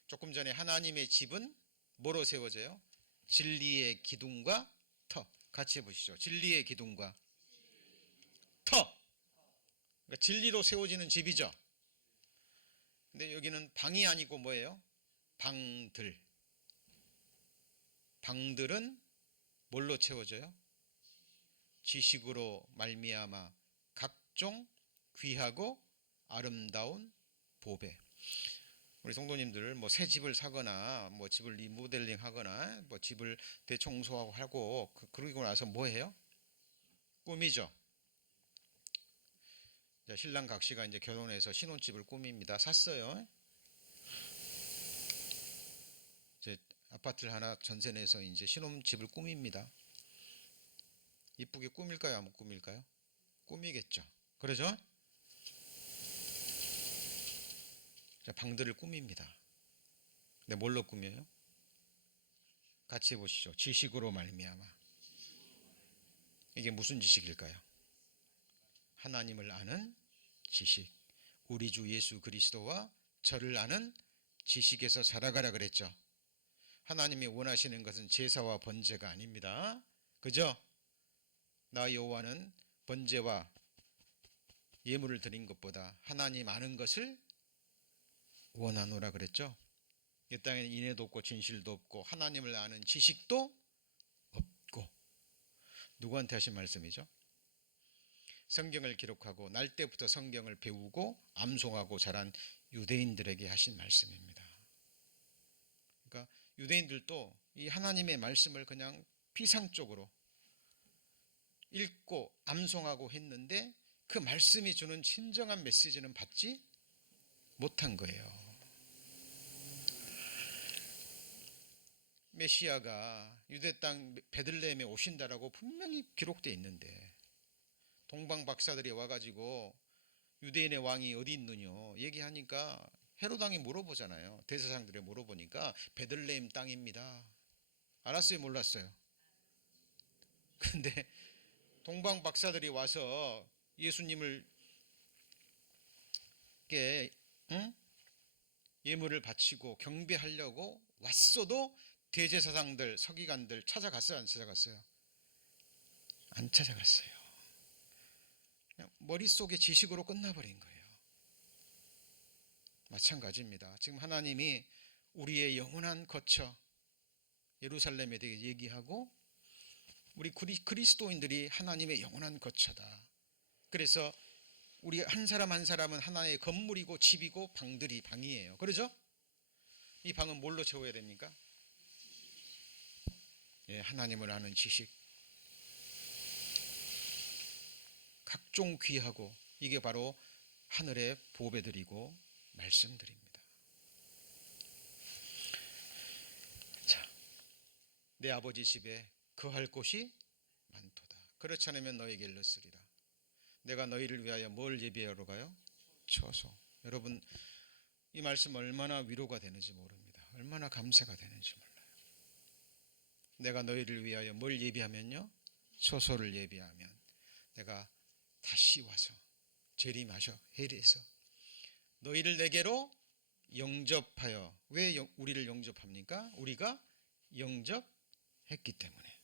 조금 전에 하나님의 집은 뭐로 세워져요? 진리의 기둥과 터. 같이 해보시죠. 진리의 기둥과 터. 그러니까 진리로 세워지는 집이죠. 근데 여기는 방이 아니고 뭐예요? 방들. 방들은 뭘로 채워져요? 지식으로 말미암아 각종 귀하고 아름다운 보배. 우리 성도님들 뭐 새 집을 사거나 뭐 집을 리모델링 하거나 뭐 집을 대청소하고 하고 그러고 나서 뭐 해요? 꾸미죠. 신랑 각 씨가 이제 결혼해서 신혼집을 꾸밉니다. 샀어요. 이제 아파트를 하나 전세 내서 이제 신혼집을 꾸밉니다. 이쁘게 꾸밀까요? 안 꾸밀까요? 꾸미겠죠. 그러죠? 자, 방들을 꾸밉니다. 근데 뭘로 꾸며요? 같이 해보시죠. 지식으로 말미암아. 이게 무슨 지식일까요? 하나님을 아는 지식. 우리 주 예수 그리스도와 저를 아는 지식에서 자라가라 그랬죠. 하나님이 원하시는 것은 제사와 번제가 아닙니다. 그죠? 나 여호와는 번제와 예물을 드린 것보다 하나님 아는 것을 원하노라 그랬죠. 이 땅에는 인애도 없고 진실도 없고 하나님을 아는 지식도 없고. 누구한테 하신 말씀이죠? 성경을 기록하고 날 때부터 성경을 배우고 암송하고 자란 유대인들에게 하신 말씀입니다. 그러니까 유대인들도 이 하나님의 말씀을 그냥 피상적으로 읽고 암송하고 했는데 그 말씀이 주는 진정한 메시지는 받지 못한 거예요. 메시아가 유대 땅 베들레헴에 오신다라고 분명히 기록되어 있는데 동방 박사들이 와가지고 유대인의 왕이 어디 있느냐 얘기하니까 헤롯 왕이 물어보잖아요. 대제사장들이 물어보니까 베들레헴 땅입니다. 알았어요? 몰랐어요? 근데 동방 박사들이 와서 예수님을 예물을 바치고 경배하려고 왔어도 대제사장들, 서기관들 찾아갔어요? 안 찾아갔어요? 안 찾아갔어요. 그냥 머릿속에 지식으로 끝나버린 거예요. 마찬가지입니다. 지금 하나님이 우리의 영원한 거처 예루살렘에 대해 얘기하고 우리 그리스도인들이 하나님의 영원한 거처다. 그래서 우리 한 사람 한 사람은 하나의 건물이고 집이고 방이에요. 그러죠? 이 방은 뭘로 채워야 됩니까? 예, 하나님을 아는 지식. 각종 귀하고 이게 바로 하늘의 보배들이고 말씀드립니다. 자, 내 아버지 집에 거할 곳이 많도다. 그렇지 않으면 너에게 일렀으리라. 내가 너희를 위하여 뭘 예비하러 가요? 처소. 여러분 이 말씀 얼마나 위로가 되는지 모릅니다. 얼마나 감사가 되는지 몰라요. 내가 너희를 위하여 뭘 예비하면요? 처소를 예비하면 내가 다시 와서 재림하셔 해리해서 너희를 내게로 영접하여. 왜 우리를 영접합니까? 우리가 영접했기 때문에.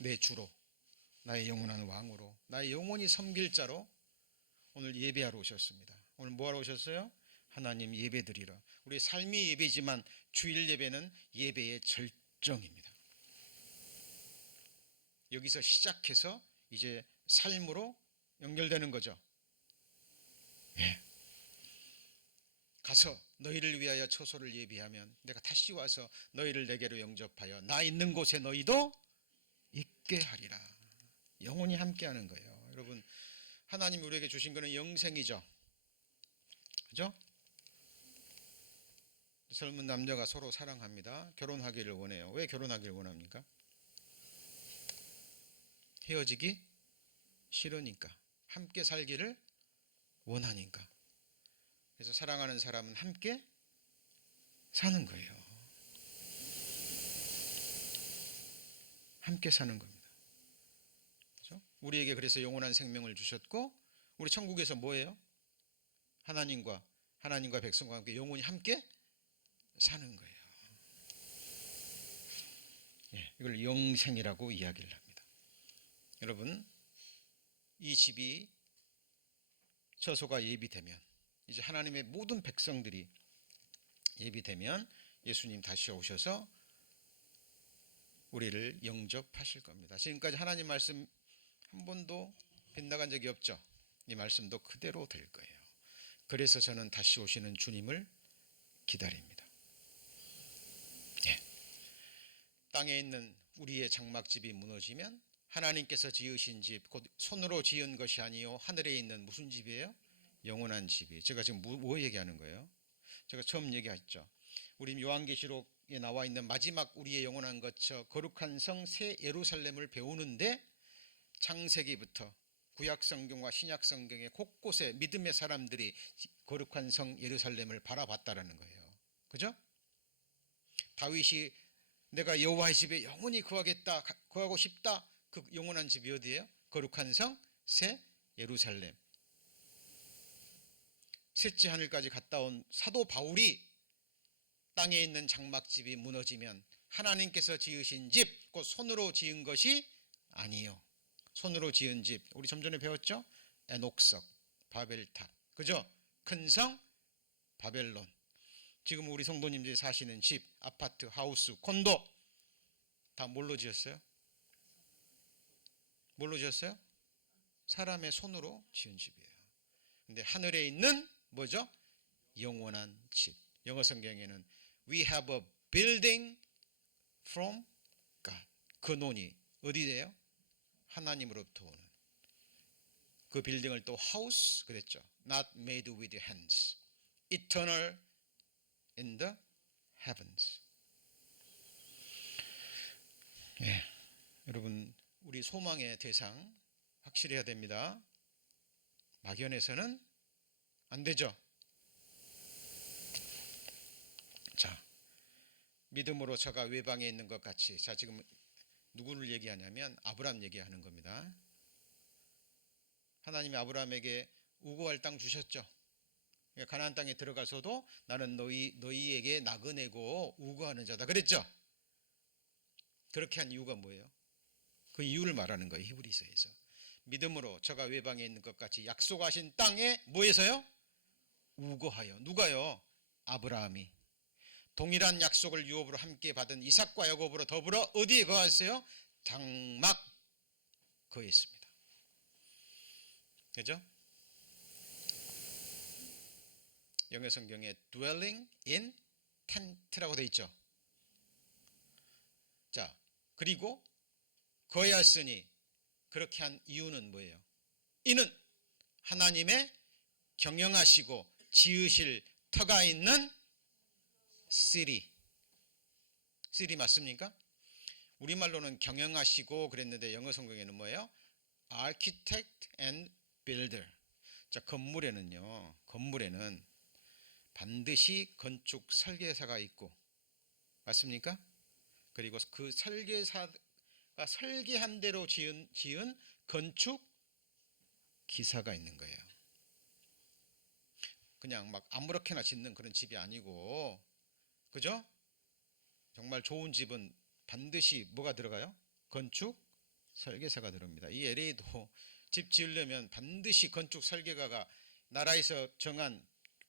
내 주로 나의 영원한 왕으로 나의 영원히 섬길 자로 오늘 예배하러 오셨습니다. 오늘 뭐하러 오셨어요? 하나님 예배드리러. 우리 삶이 예배지만 주일 예배는 예배의 절정입니다. 여기서 시작해서 이제 삶으로 연결되는 거죠. 예. 가서 너희를 위하여 처소를 예비하면 내가 다시 와서 너희를 내게로 영접하여 나 있는 곳에 너희도 있게 하리라. 영원히 함께하는 거예요. 여러분 하나님이 우리에게 주신 것은 영생이죠. 그죠? 젊은 남녀가 서로 사랑합니다. 결혼하기를 원해요. 왜 결혼하기를 원합니까? 헤어지기 싫으니까. 함께 살기를 원하니까. 그래서 사랑하는 사람은 함께 사는 거예요. 함께 사는 겁니다. 그렇죠? 우리에게 그래서 영원한 생명을 주셨고 우리 천국에서 뭐예요? 하나님과 백성과 함께 영원히 함께 사는 거예요. 예, 이걸 영생이라고 이야기를 합니다. 여러분 이 집이 처소가 예비되면 이제 하나님의 모든 백성들이 예비되면 예수님 다시 오셔서 우리를 영접하실 겁니다. 지금까지 하나님 말씀 한 번도 빗나간 적이 없죠. 이 말씀도 그대로 될 거예요. 그래서 저는 다시 오시는 주님을 기다립니다. 예. 땅에 있는 우리의 장막집이 무너지면 하나님께서 지으신 집, 곧 손으로 지은 것이 아니요 하늘에 있는 무슨 집이에요? 영원한 집이. 제가 지금 뭐 얘기하는 거예요? 제가 처음 얘기했죠. 우리 요한계시록에 나와 있는 마지막 우리의 영원한 거처 거룩한 성 새 예루살렘을 배우는데 창세기부터 구약 성경과 신약 성경의 곳곳에 믿음의 사람들이 거룩한 성 예루살렘을 바라봤다라는 거예요. 그죠? 다윗이 내가 여호와의 집에 영원히 거하겠다, 거하고 싶다. 그 영원한 집이 어디예요? 거룩한 성 새 예루살렘. 셋째 하늘까지 갔다 온 사도 바울이 땅에 있는 장막집이 무너지면 하나님께서 지으신 집, 곧 손으로 지은 것이 아니요. 손으로 지은 집, 우리 좀 전에 배웠죠? 에녹석, 바벨탑, 그죠? 큰 성 바벨론. 지금 우리 성도님들이 사시는 집, 아파트, 하우스, 콘도 다 뭘로 지었어요? 뭘로 지었어요? 사람의 손으로 지은 집이에요. 근데 하늘에 있는 뭐죠? 영원한 집. 영어 성경에는 We have a building from God. 근원이 어디예요? 하나님으로부터 오는. 그 빌딩을 또 house 그랬죠. Not made with hands. Eternal in the heavens. 예, 여러분 우리 소망의 대상 확실해야 됩니다. 막연해서는 안 되죠. 자, 믿음으로 저가 외방에 있는 것 같이. 자, 지금 누구를 얘기하냐면 아브라함 얘기하는 겁니다. 하나님이 아브라함에게 우고할 땅 주셨죠. 그러니까 가나안 땅에 들어가서도 나는 너희에게 나그네고 우고하는 자다 그랬죠. 그렇게 한 이유가 뭐예요? 그 이유를 말하는 거예요. 히브리서에서. 믿음으로 저가 외방에 있는 것 같이 약속하신 땅에 뭐해서요? 우거하여. 누가요? 아브라함이. 동일한 약속을 유업으로 함께 받은 이삭과 야곱으로 더불어 어디에 거하였어요? 장막 거했습니다. 그죠? 영어 성경에 dwelling in tent라고 되어 있죠. 자, 그리고 거하였으니 그렇게 한 이유는 뭐예요? 이는 하나님의 경영하시고 지으실 터가 있는 city 맞습니까? 우리말로는 경영하시고 그랬는데 영어 성경에는 뭐예요? architect and builder. 자, 건물에는 반드시 건축 설계사가 있고 맞습니까? 그리고 그 설계사가 설계한 대로 지은 건축 기사가 있는 거예요. 그냥 막 아무렇게나 짓는 그런 집이 아니고, 그죠? 정말 좋은 집은 반드시 뭐가 들어가요? 건축 설계사가 들어옵니다. 이 LA도 집 지으려면 반드시 건축 설계가가 나라에서 정한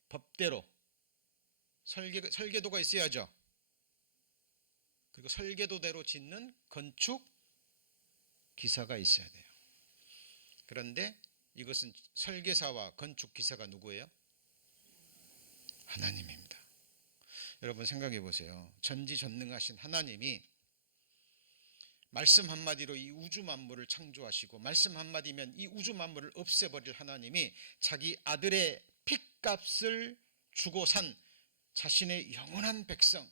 법대로 설계도가 있어야죠. 그리고 설계도대로 짓는 건축 기사가 있어야 돼요. 그런데 이것은 설계사와 건축 기사가 누구예요? 하나님입니다. 여러분 생각해 보세요. 전지전능하신 하나님이 말씀 한마디로 이 우주 만물을 창조하시고 말씀 한마디면 이 우주 만물을 없애버릴 하나님이 자기 아들의 핏값을 주고 산 자신의 영원한 백성,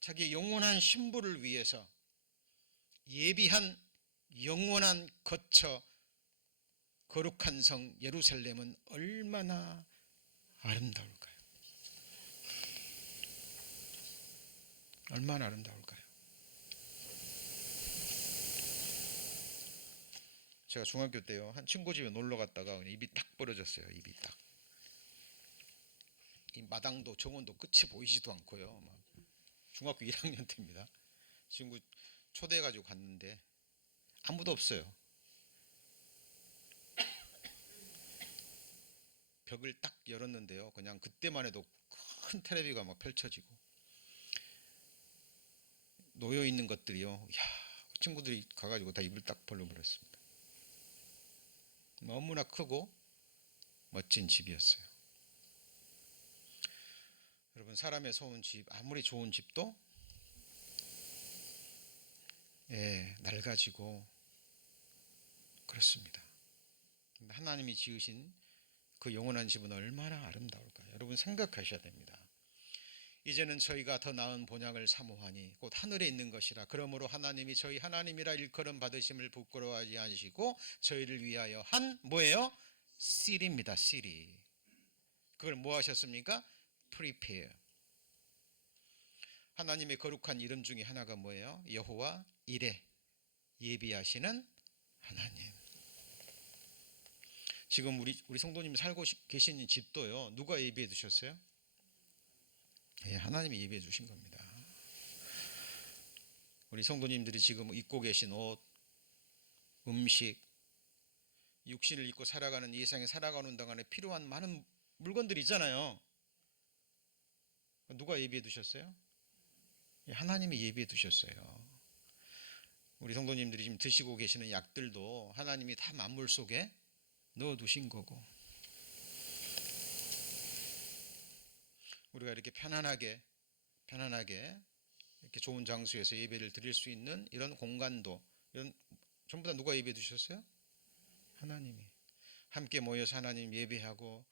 자기 영원한 신부를 위해서 예비한 영원한 거처 거룩한 성 예루살렘은 얼마나 아름다울까요? 얼마나 아름다울까요? 제가 중학교 때요 한 친구 집에 놀러 갔다가 입이 딱 벌어졌어요. 입이 딱. 이 마당도 정원도 끝이 보이지도 않고요. 막 중학교 1학년 때입니다. 친구 초대해가지고 갔는데 아무도 없어요. 벽을 딱 열었는데요. 그냥 그때만 해도 큰 텔레비가 막 펼쳐지고 놓여 있는 것들이요. 야, 친구들이 가가지고 다 입을 딱 벌려버렸습니다. 너무나 크고 멋진 집이었어요. 여러분, 사람의 소은 집, 아무리 좋은 집도 낡아지고 그렇습니다. 하나님이 지으신 그 영원한 집은 얼마나 아름다울까요? 여러분, 생각하셔야 됩니다. 이제는 저희가 더 나은 본향을 사모하니 곧 하늘에 있는 것이라. 그러므로 하나님이 저희 하나님이라 일컬음 받으심을 부끄러워하지 않으시고 저희를 위하여 한 뭐예요? 씨리입니다. 씨리. 그걸 뭐 하셨습니까? prepare. 하나님의 거룩한 이름 중에 하나가 뭐예요? 여호와 이레, 예비하시는 하나님. 지금 우리 성도님이 살고 계시는 집도요, 누가 예비해 두셨어요? 하나님이 예비해 주신 겁니다. 우리 성도님들이 지금 입고 계신 옷, 음식, 육신을 입고 살아가는 이 세상에 살아가는 동안에 필요한 많은 물건들이 있잖아요. 누가 예비해 두셨어요? 하나님이 예비해 두셨어요. 우리 성도님들이 지금 드시고 계시는 약들도 하나님이 다 만물 속에 넣어 두신 거고, 우리가 이렇게 편안하게 이렇게 좋은 장소에서 예배를 드릴 수 있는 이런 공간도, 이런 전부 다 누가 예배해 두셨어요? 하나님이. 함께 모여서 하나님 예배하고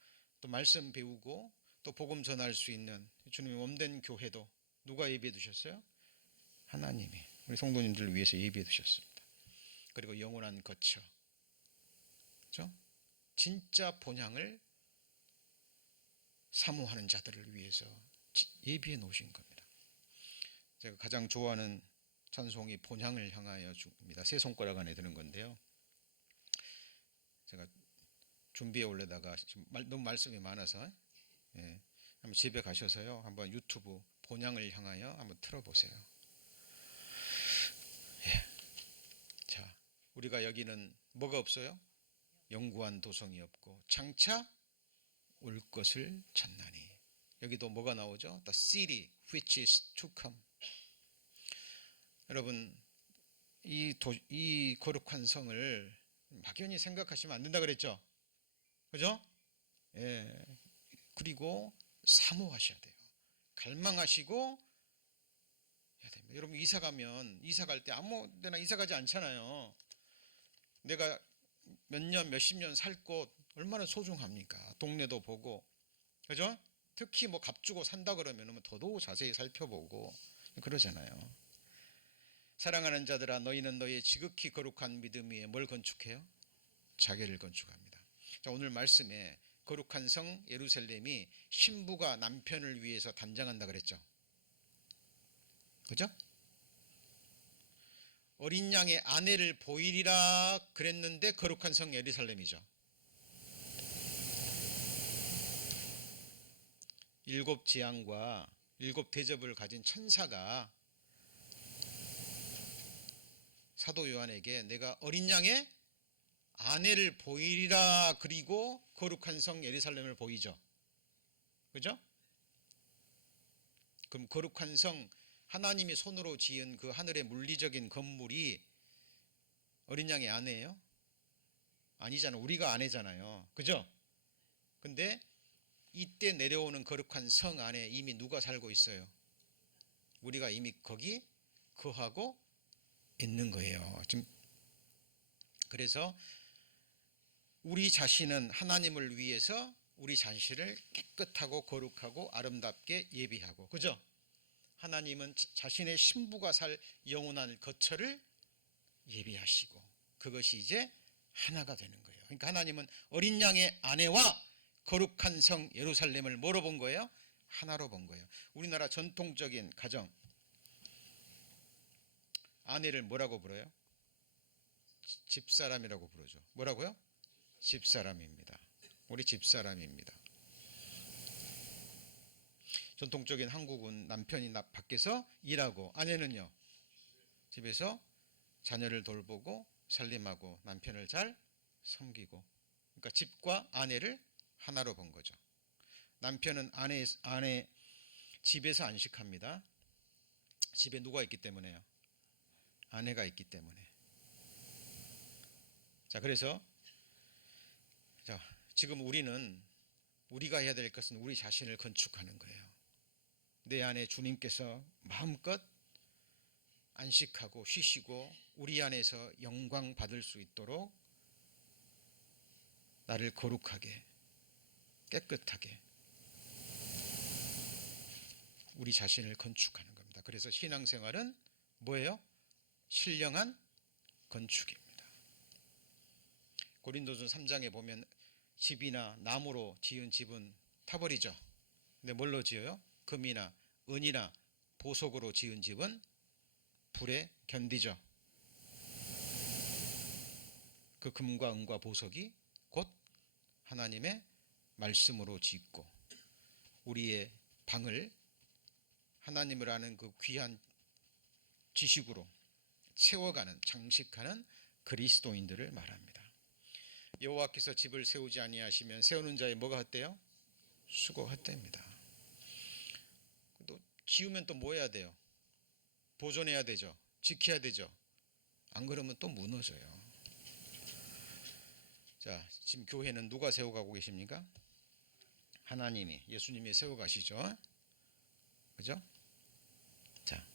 또 말씀 배우고 또 복음 전할 수 있는 주님의 몸된 교회도 누가 예배해 두셨어요? 하나님이. 우리 성도님들을 위해서 예배해 두셨습니다. 그리고 영원한 거처, 그렇죠? 진짜 본향을 사모하는 자들을 위해서 예비해 놓으신 겁니다. 제가 가장 좋아하는 찬송이 본향을 향하여 주입니다. 세 손가락 안에 드는 건데요, 제가 준비해 올려다가 지금 너무 말씀이 많아서 한번 집에 가셔서요, 한번 유튜브 본향을 향하여 한번 틀어보세요. 자, 우리가 여기는 뭐가 없어요? 영구한 도성이 없고 장차 올 것을 찾나니. 여기도 뭐가 나오죠? The city which is to come. 여러분, 이 거룩한 성을 막연히 생각하시면 안 된다 그랬죠? 그죠? 그리고 사모하셔야 돼요. 갈망하시고 해야 됩니다. 여러분, 이사 갈 때 아무 데나 이사 가지 않잖아요. 내가 몇 년, 몇십 년 살 곳 얼마나 소중합니까? 동네도 보고, 그죠? 특히 뭐 값 주고 산다 그러면 더더욱 자세히 살펴보고 그러잖아요. 사랑하는 자들아, 너희는 너희의 지극히 거룩한 믿음 위에 뭘 건축해요? 자기를 건축합니다. 자, 오늘 말씀에 거룩한 성 예루살렘이 신부가 남편을 위해서 단장한다 그랬죠. 그죠? 어린 양의 아내를 보이리라 그랬는데 거룩한 성 예루살렘이죠. 7 재앙과 7 대접을 가진 천사가 사도 요한에게 내가 어린 양의 아내를 보이리라, 그리고 거룩한 성 예루살렘을 보이죠. 그죠? 그럼 거룩한 성, 하나님이 손으로 지은 그 하늘의 물리적인 건물이 어린 양의 아내예요? 아니잖아요. 우리가 아내잖아요. 그죠? 근데 이때 내려오는 거룩한 성 안에 이미 누가 살고 있어요? 우리가 이미 거기 거하고 있는 거예요. 지금 그래서 우리 자신은 하나님을 위해서 우리 자신을 깨끗하고 거룩하고 아름답게 예비하고, 그죠? 하나님은 자신의 신부가 살 영원한 거처를 예비하시고, 그것이 이제 하나가 되는 거예요. 그러니까 하나님은 어린 양의 아내와 거룩한 성 예루살렘을 뭐로 본 거예요? 하나로 본 거예요. 우리나라 전통적인 가정, 아내를 뭐라고 불러요? 집사람이라고 부르죠. 뭐라고요? 집사람입니다. 우리 집사람입니다. 전통적인 한국은 남편이 밖에서 일하고 아내는요, 집에서 자녀를 돌보고 살림하고 남편을 잘 섬기고, 그러니까 집과 아내를 하나로 본 거죠. 남편은 아내 집에서 안식합니다. 집에 누가 있기 때문에요? 아내가 있기 때문에. 자, 그래서 자, 지금 우리가 해야 될 것은 우리 자신을 건축하는 거예요. 내 안에 주님께서 마음껏 안식하고 쉬시고 우리 안에서 영광 받을 수 있도록 나를 거룩하게 깨끗하게 우리 자신을 건축하는 겁니다. 그래서 신앙생활은 뭐예요? 신령한 건축입니다. 고린도전 3장에 보면 집이나 나무로 지은 집은 타버리죠. 근데 뭘로 지어요? 금이나 은이나 보석으로 지은 집은 불에 견디죠. 그 금과 은과 보석이 곧 하나님의 말씀으로 짓고 우리의 방을 하나님을 아는 그 귀한 지식으로 채워가는 장식하는 그리스도인들을 말합니다. 여호와께서 집을 세우지 아니하시면 세우는 자의 뭐가 헛되요? 수고가 헛됩니다. 또 지으면 또 뭐 해야 돼요? 보존해야 되죠. 지켜야 되죠. 안 그러면 또 무너져요. 자, 지금 교회는 누가 세워가고 계십니까? 하나님이, 예수님이 세워가시죠. 그죠? 자,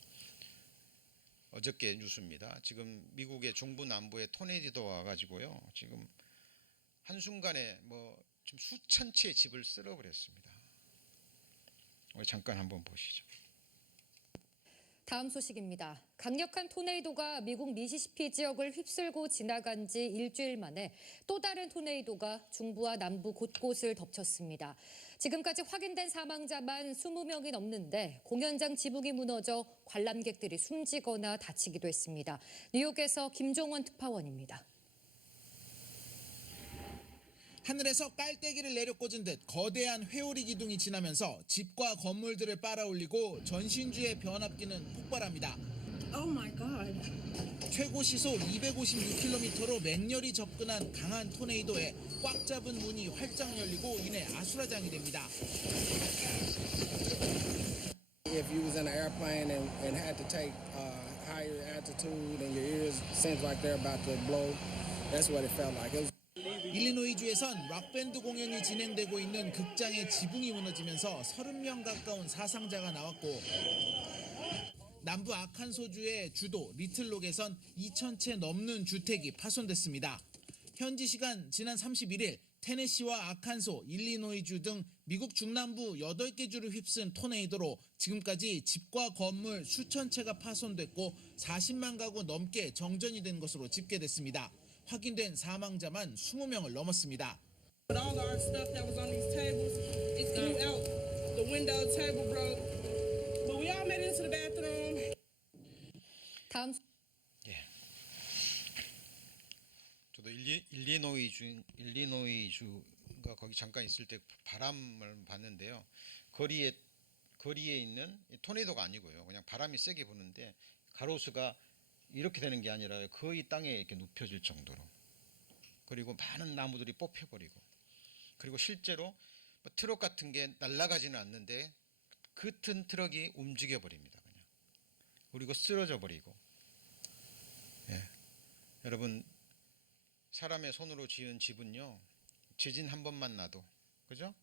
어저께 뉴스입니다. 지금 미국의 중부 남부에 토네이도가 와가지고요. 지금 한순간에 좀 수천 채의 집을 쓸어버렸습니다. 잠깐 한번 보시죠. 다음 소식입니다. 강력한 토네이도가 미국 미시시피 지역을 휩쓸고 지나간 지 일주일 만에 또 다른 토네이도가 중부와 남부 곳곳을 덮쳤습니다. 지금까지 확인된 사망자만 20명이 넘는데 공연장 지붕이 무너져 관람객들이 숨지거나 다치기도 했습니다. 뉴욕에서 김종원 특파원입니다. 하늘에서 깔때기를 내려꽂은 듯 거대한 회오리 기둥이 지나면서 집과 건물들을 빨아올리고 전신주의 변압기는 폭발합니다. Oh my God. 최고 시속 256km로 맹렬히 접근한 강한 토네이도에 꽉 잡은 문이 활짝 열리고 이내 아수라장이 됩니다. If you was in an airplane and had to take higher altitude and your ears seems like they're about to blow, that's what it felt like. It was 일리노이주에선 락밴드 공연이 진행되고 있는 극장의 지붕이 무너지면서 30명 가까운 사상자가 나왔고 남부 아칸소주의 주도 리틀록에선 2,000채 넘는 주택이 파손됐습니다. 현지 시간 지난 31일 테네시와 아칸소, 일리노이주 등 미국 중남부 8개 주를 휩쓴 토네이도로 지금까지 집과 건물 수천 채가 파손됐고 40만 가구 넘게 정전이 된 것으로 집계됐습니다. 확인된 사망자만 20명을 넘었습니다. But all our stuff that was on these tables is out. The window table broke. But we all made it into the bathroom. 다음 저도 일리노이주가 거기 잠깐 있을 때 바람을 봤는데요. 거리에 있는 토네이도가 아니고요. 그냥 바람이 세게 부는데 가로수가 이렇게 되는 게 아니라 거의 땅에 이렇게 눕혀질 정도로, 그리고 많은 나무들이 뽑혀버리고, 그리고 실제로 트럭 같은 게 날아가지는 않는데 그 큰 트럭이 움직여 버립니다. 그냥 그리고 쓰러져 버리고. 여러분, 사람의 손으로 지은 집은요, 지진 한 번만 나도, 그죠?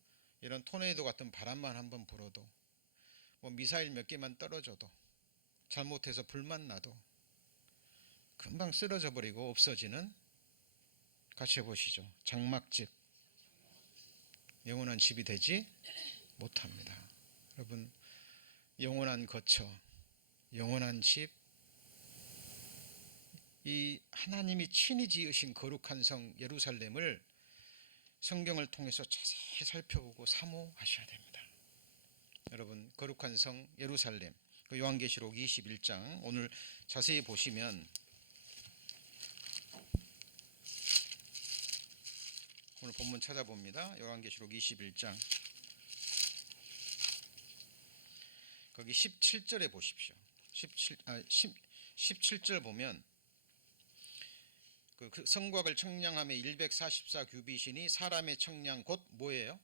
이런 토네이도 같은 바람만 한 번 불어도, 미사일 몇 개만 떨어져도, 잘못해서 불만 나도 금방 쓰러져 버리고 없어지는, 같이 해보시죠. 장막집, 영원한 집이 되지 못합니다. 여러분, 영원한 거처, 영원한 집, 이 하나님이 친히 지으신 거룩한 성 예루살렘을 성경을 통해서 자세히 살펴보고 사모하셔야 됩니다. 여러분, 거룩한 성 예루살렘, 그 요한계시록 21장 오늘 자세히 보시면 오늘 본문 찾아봅니다. 요한계시록 21장 거기 17절에 보십시오. 17절 보면 그 성곽을 청량함에 144 규빗이니 사람의 청량 곧 뭐예요?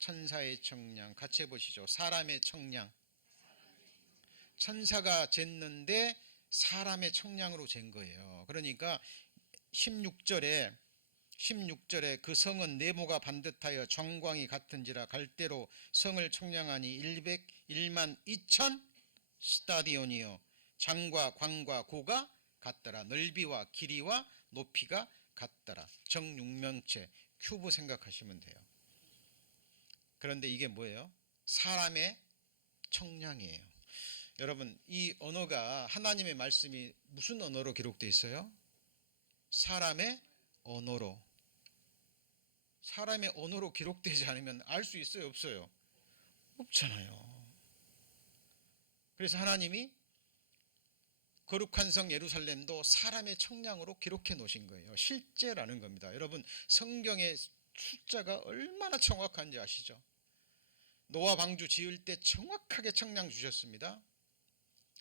천사의 청량. 같이 해보시죠. 사람의 청량. 천사가 쟀는데 사람의 청량으로 잰 거예요. 그러니까 16절에 16절에 그 성은 네모가 반듯하여 정광이 같은지라 갈대로 성을 청량하니 101만 2천 스타디온이요 장과 광과 고가 같더라. 넓이와 길이와 높이가 같더라. 정육면체 큐브 생각하시면 돼요. 그런데 이게 뭐예요? 사람의 청량이에요. 여러분, 이 언어가 하나님의 말씀이 무슨 언어로 기록되어 있어요? 사람의 언어로. 사람의 언어로 기록되지 않으면 알 수 있어요, 없어요? 없잖아요. 그래서 하나님이 거룩한 성 예루살렘도 사람의 청량으로 기록해 놓으신 거예요. 실제라는 겁니다. 여러분, 성경의 숫자가 얼마나 정확한지 아시죠? 노아 방주 지을 때 정확하게 청량 주셨습니다.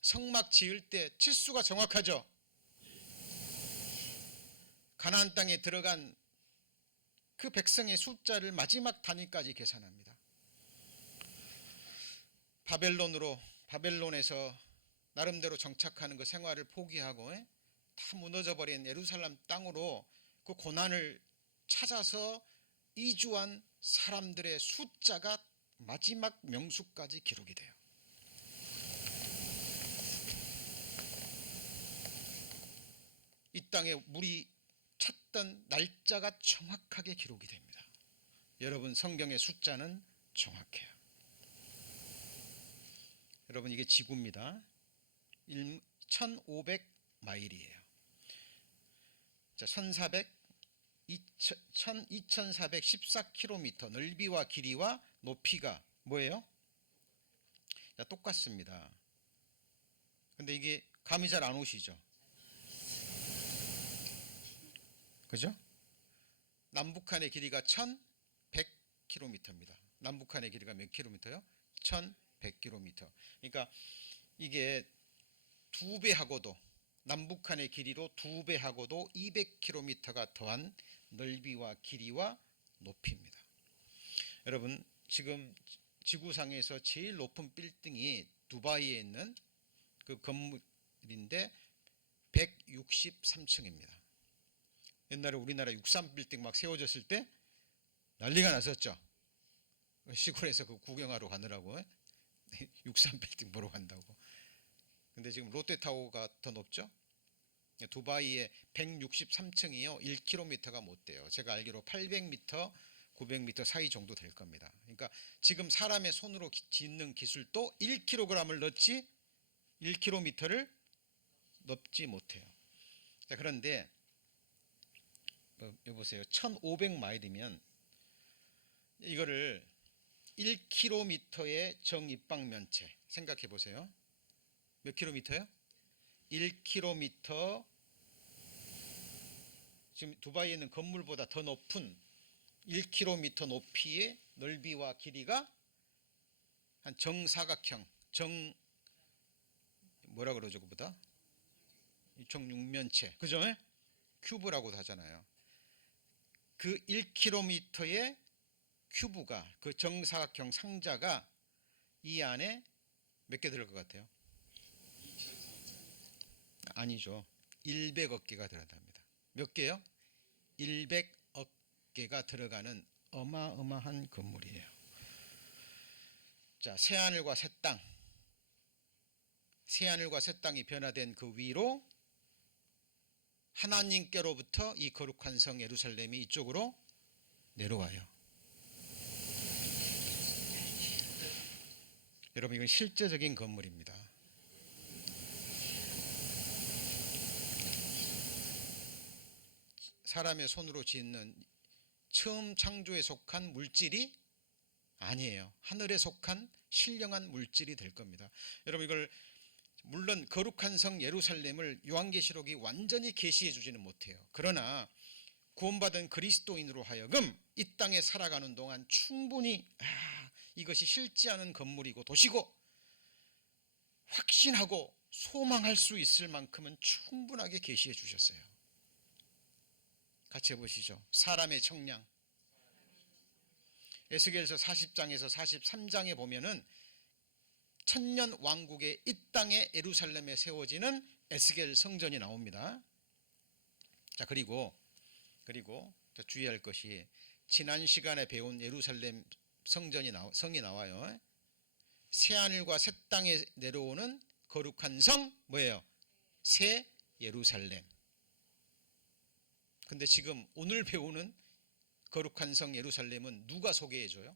성막 지을 때 치수가 정확하죠. 가나안 땅에 들어간 그 백성의 숫자를 마지막 단위까지 계산합니다. 바벨론에서 나름대로 정착하는 그 생활을 포기하고 다 무너져 버린 예루살렘 땅으로 그 고난을 찾아서 이주한 사람들의 숫자가 마지막 명수까지 기록이 돼요. 이 땅에 물이 찼던 날짜가 정확하게 기록이 됩니다. 여러분, 성경의 숫자는 정확해요. 여러분, 이게 지구입니다. 1500마일이에요. 자, 2414km 넓이와 길이와 높이가 뭐예요? 자, 똑같습니다. 근데 이게 감이 잘 안 오시죠? 그죠? 남북한의 길이가 1100km입니다. 남북한의 길이가 몇 킬로미터요? 1100km. 그러니까 이게 2배하고도 남북한의 길이로 2배하고도 200km가 더한 넓이와 길이와 높이입니다. 여러분, 지금 지구상에서 제일 높은 빌딩이 두바이에 있는 그 건물인데 163층입니다. 옛날에 우리나라 63빌딩 막 세워졌을 때 난리가 났었죠. 시골에서 그 구경하러 가느라고 63빌딩 보러 간다고. 근데 지금 롯데타워가 더 높죠. 두바이의 163층이요 1km가 못 돼요. 제가 알기로 800m, 900m 사이 정도 될 겁니다. 그러니까 지금 사람의 손으로 짓는 기술도 1kg을 넣지 1km를 넘지 못해요. 자, 그런데 여보세요. 1500마일이면 이거를 1km의 정입방면체 생각해 보세요. 몇 킬로미터요? 1km. 지금 두바이에 있는 건물보다 더 높은 1km 높이의 넓이와 길이가 한 정사각형, 뭐라 그러죠 그보다? 정육면체, 그죠? 큐브라고도 하잖아요. 그 1km의 큐브가, 그 정사각형 상자가 이 안에 몇 개 들을 것 같아요? 아니죠. 100억 개가 들어갑니다. 몇 개요? 100억 개가 들어가는 어마어마한 건물이에요. 자, 새하늘과 새 땅. 새하늘과 새 땅이 변화된 그 위로 하나님께로부터 이 거룩한 성 예루살렘이 이쪽으로 내려와요. 여러분, 이건 실제적인 건물입니다. 사람의 손으로 짓는 처음 창조에 속한 물질이 아니에요. 하늘에 속한 신령한 물질이 될 겁니다. 여러분, 이걸 물론 거룩한 성 예루살렘을 요한계시록이 완전히 계시해 주지는 못해요. 그러나 구원받은 그리스도인으로 하여금 이 땅에 살아가는 동안 충분히 이것이 실제하는 건물이고 도시고 확신하고 소망할 수 있을 만큼은 충분하게 계시해 주셨어요. 같이 해보시죠. 사람의 청량. 에스겔서 40장에서 43장에 보면은 천년 왕국의 이 땅의 예루살렘에 세워지는 에스겔 성전이 나옵니다. 자, 그리고 자, 주의할 것이 지난 시간에 배운 예루살렘 성이 나와요. 새하늘과 새 땅에 내려오는 거룩한 성 뭐예요? 새 예루살렘. 근데 지금 오늘 배우는 거룩한 성 예루살렘은 누가 소개해 줘요?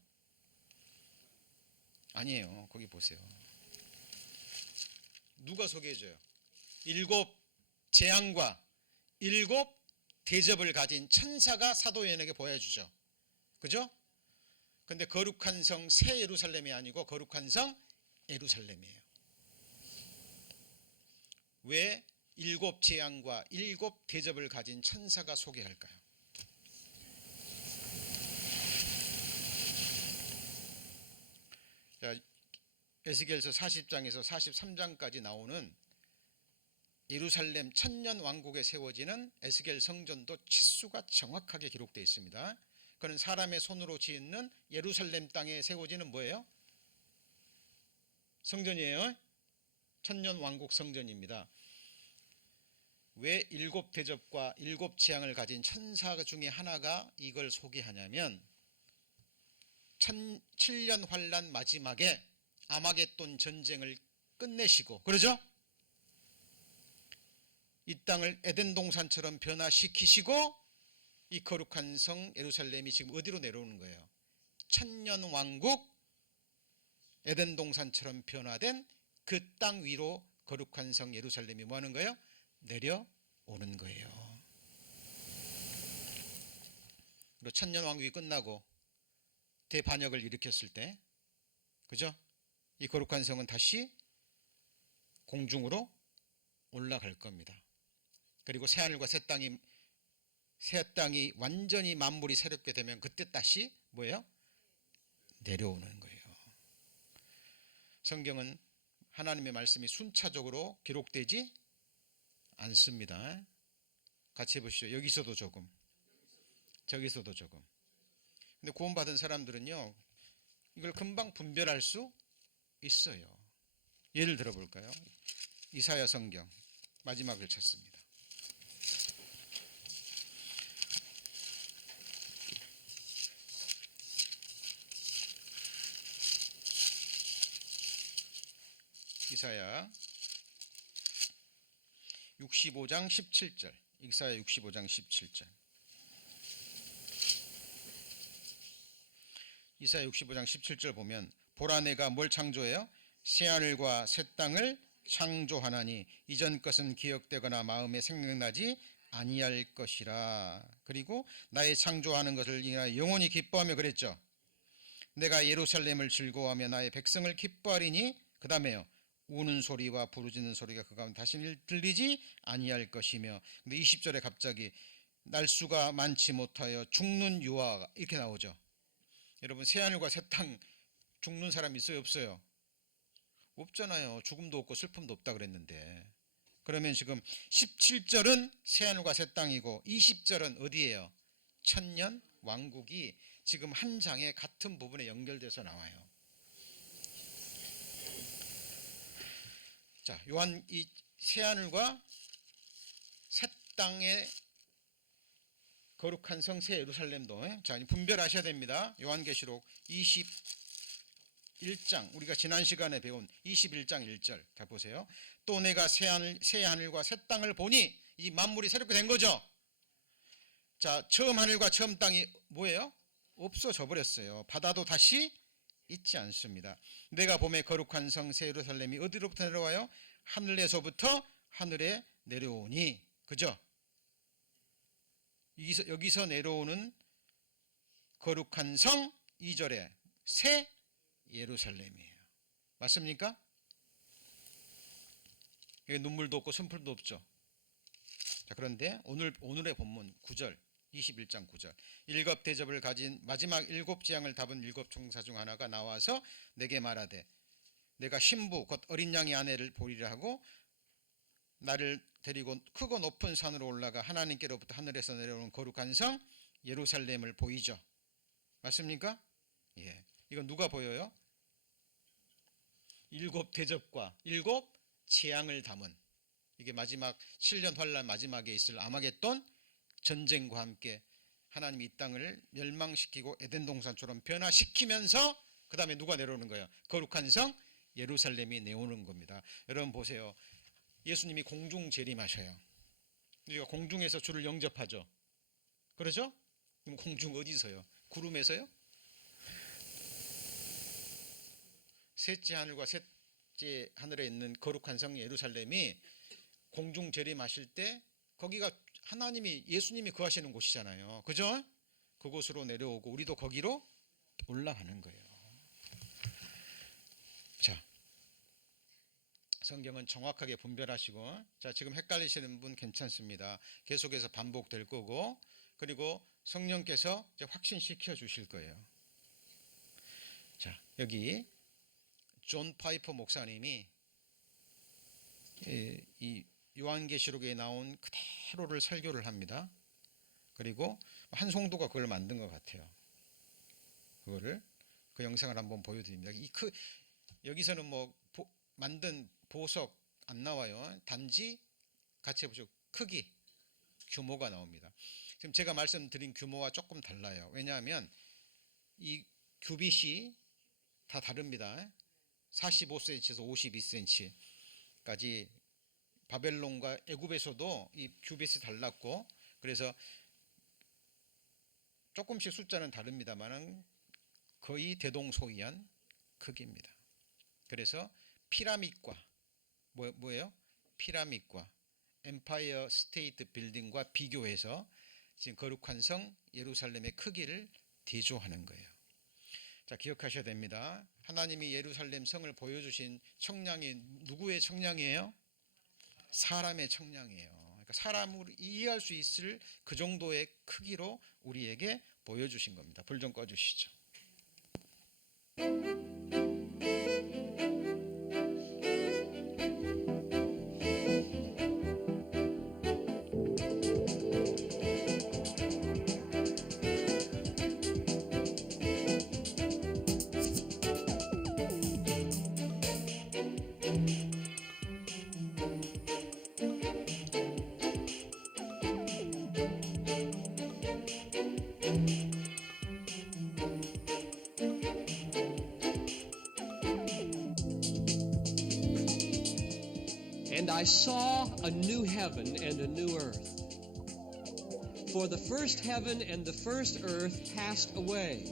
아니에요. 거기 보세요. 누가 소개해 줘요? 7 재앙과 7 대접을 가진 천사가 사도 요한에게 보여주죠. 그죠? 근데 거룩한 성 새 예루살렘이 아니고 거룩한 성 예루살렘이에요. 왜 7 재앙과 7 대접을 가진 천사가 소개할까요? 자, 에스겔서 40장에서 43장까지 나오는 예루살렘 천년 왕국에 세워지는 에스겔 성전도 치수가 정확하게 기록되어 있습니다. 그는 사람의 손으로 짓는 예루살렘 땅에 세워지는 뭐예요? 성전이에요. 천년 왕국 성전입니다. 왜 7 대접과 7 재앙을 가진 천사 중에 하나가 이걸 소개하냐면 7년 환란 마지막에 아마겟돈 전쟁을 끝내시고, 그러죠? 이 땅을 에덴 동산처럼 변화시키시고 이 거룩한 성 예루살렘이 지금 어디로 내려오는 거예요? 천년 왕국 에덴 동산처럼 변화된 그 땅 위로 거룩한 성 예루살렘이 뭐 하는 거예요? 내려오는 거예요. 그리고 천년 왕국이 끝나고 대반역을 일으켰을 때, 그죠? 이 거룩한 성은 다시 공중으로 올라갈 겁니다. 그리고 새하늘과 새 땅이 완전히 만물이 새롭게 되면 그때 다시 뭐예요? 내려오는 거예요. 성경은 하나님의 말씀이 순차적으로 기록되지 않습니다. 같이 해보시죠. 여기서도 조금, 저기서도 조금. 근데 구원받은 사람들은요, 이걸 금방 분별할 수 있어요. 예를 들어 볼까요? 이사야 성경 마지막을 찾습니다. 이사야 65장 17절. 이사야 65장 17절. 이사야 65장 17절 보면 보라 내가 뭘 창조해요? 새하늘과 새 땅을 창조하나니 이전 것은 기억되거나 마음에 생각나지 아니할 것이라. 그리고 나의 창조하는 것을 인하여 영원히 기뻐하며 그랬죠. 내가 예루살렘을 즐거워하며 나의 백성을 기뻐하리니, 그 다음에요, 우는 소리와 부르짖는 소리가 그 가운데 다시 들리지 아니할 것이며. 근데 20절에 갑자기 날수가 많지 못하여 죽는 유아가 이렇게 나오죠. 여러분, 새하늘과 새 땅 죽는 사람 있어요, 없어요? 없잖아요. 죽음도 없고 슬픔도 없다 그랬는데. 그러면 지금 17절은 새하늘과 새 땅이고 20절은 어디예요? 천년 왕국이 지금 한 장에 같은 부분에 연결돼서 나와요. 자, 요한 이 새하늘과 새 땅의 거룩한 성 새 예루살렘도, 자, 분별하셔야 됩니다. 요한계시록 21장, 우리가 지난 시간에 배운 21장 1절 다 보세요. 또 내가 새 하늘과 새 땅을 보니, 이 만물이 새롭게 된 거죠. 자, 처음 하늘과 처음 땅이 뭐예요? 없어져 버렸어요. 바다도 다시 있지 않습니다. 내가 봄에 거룩한 성 새 예루살렘이 어디로부터 내려와요? 하늘에서부터 하늘에 내려오니, 그죠? 여기서 내려오는 거룩한 성 2절에 새 예루살렘이에요. 맞습니까? 여기 눈물도 없고 슬픔도 없죠. 자, 그런데 오늘의 본문 9절, 21장 9절. 7 대접을 가진 마지막 7 재앙을 담은 7 총사 중 하나가 나와서 내게 말하되, 내가 신부 곧 어린 양의 아내를 보리라 하고 나를 데리고 크고 높은 산으로 올라가 하나님께로부터 하늘에서 내려오는 거룩한 성 예루살렘을 보이죠. 맞습니까? 예. 이건 누가 보여요? 7 대접과 7 재앙을 담은, 이게 마지막 7년 환란 마지막에 있을 아마겟돈 전쟁과 함께 하나님이 이 땅을 멸망시키고 에덴 동산처럼 변화시키면서 그 다음에 누가 내려오는 거예요? 거룩한 성 예루살렘이 내오는 겁니다. 여러분 보세요. 예수님이 공중 재림하셔요. 우리가 공중에서 주를 영접하죠. 그러죠? 그럼 공중 어디서요? 구름에서요? 셋째 하늘과 셋째 하늘에 있는 거룩한 성 예루살렘이 공중 재림하실 때 거기가 하나님이 예수님이 거하시는 곳이잖아요. 그죠? 그곳으로 내려오고 우리도 거기로 올라가는 거예요. 자, 성경은 정확하게 분별하시고, 자, 지금 헷갈리시는 분 괜찮습니다. 계속해서 반복될 거고, 그리고 성령께서 이제 확신시켜 주실 거예요. 자, 여기 존 파이퍼 목사님이 이 요한계시록에 나온 그대로를 설교를 합니다. 그리고 한 성도가 그걸 만든 것 같아요. 그거를 그 영상을 한번 보여드립니다. 여기서는 뭐 만든 보석 안 나와요. 단지 같이 해보죠. 크기, 규모가 나옵니다. 지금 제가 말씀드린 규모와 조금 달라요. 왜냐하면 이 규빗이 다 다릅니다. 45cm에서 52cm까지 바벨론과 애굽에서도 이 규빗이 달랐고, 그래서 조금씩 숫자는 다릅니다만은 거의 대동소이한 크기입니다. 그래서 피라밋과 뭐예요? 피라밋과 엠파이어 스테이트 빌딩과 비교해서 지금 거룩한 성 예루살렘의 크기를 대조하는 거예요. 자, 기억하셔야 됩니다. 하나님이 예루살렘 성을 보여주신 청량이 누구의 청량이에요? 사람의 청량이에요. 그러니까 사람으로 이해할 수 있을 그 정도의 크기로 우리에게 보여주신 겁니다. 불 좀 꺼주시죠. And I saw a new heaven and a new earth. For the first heaven and the first earth passed away.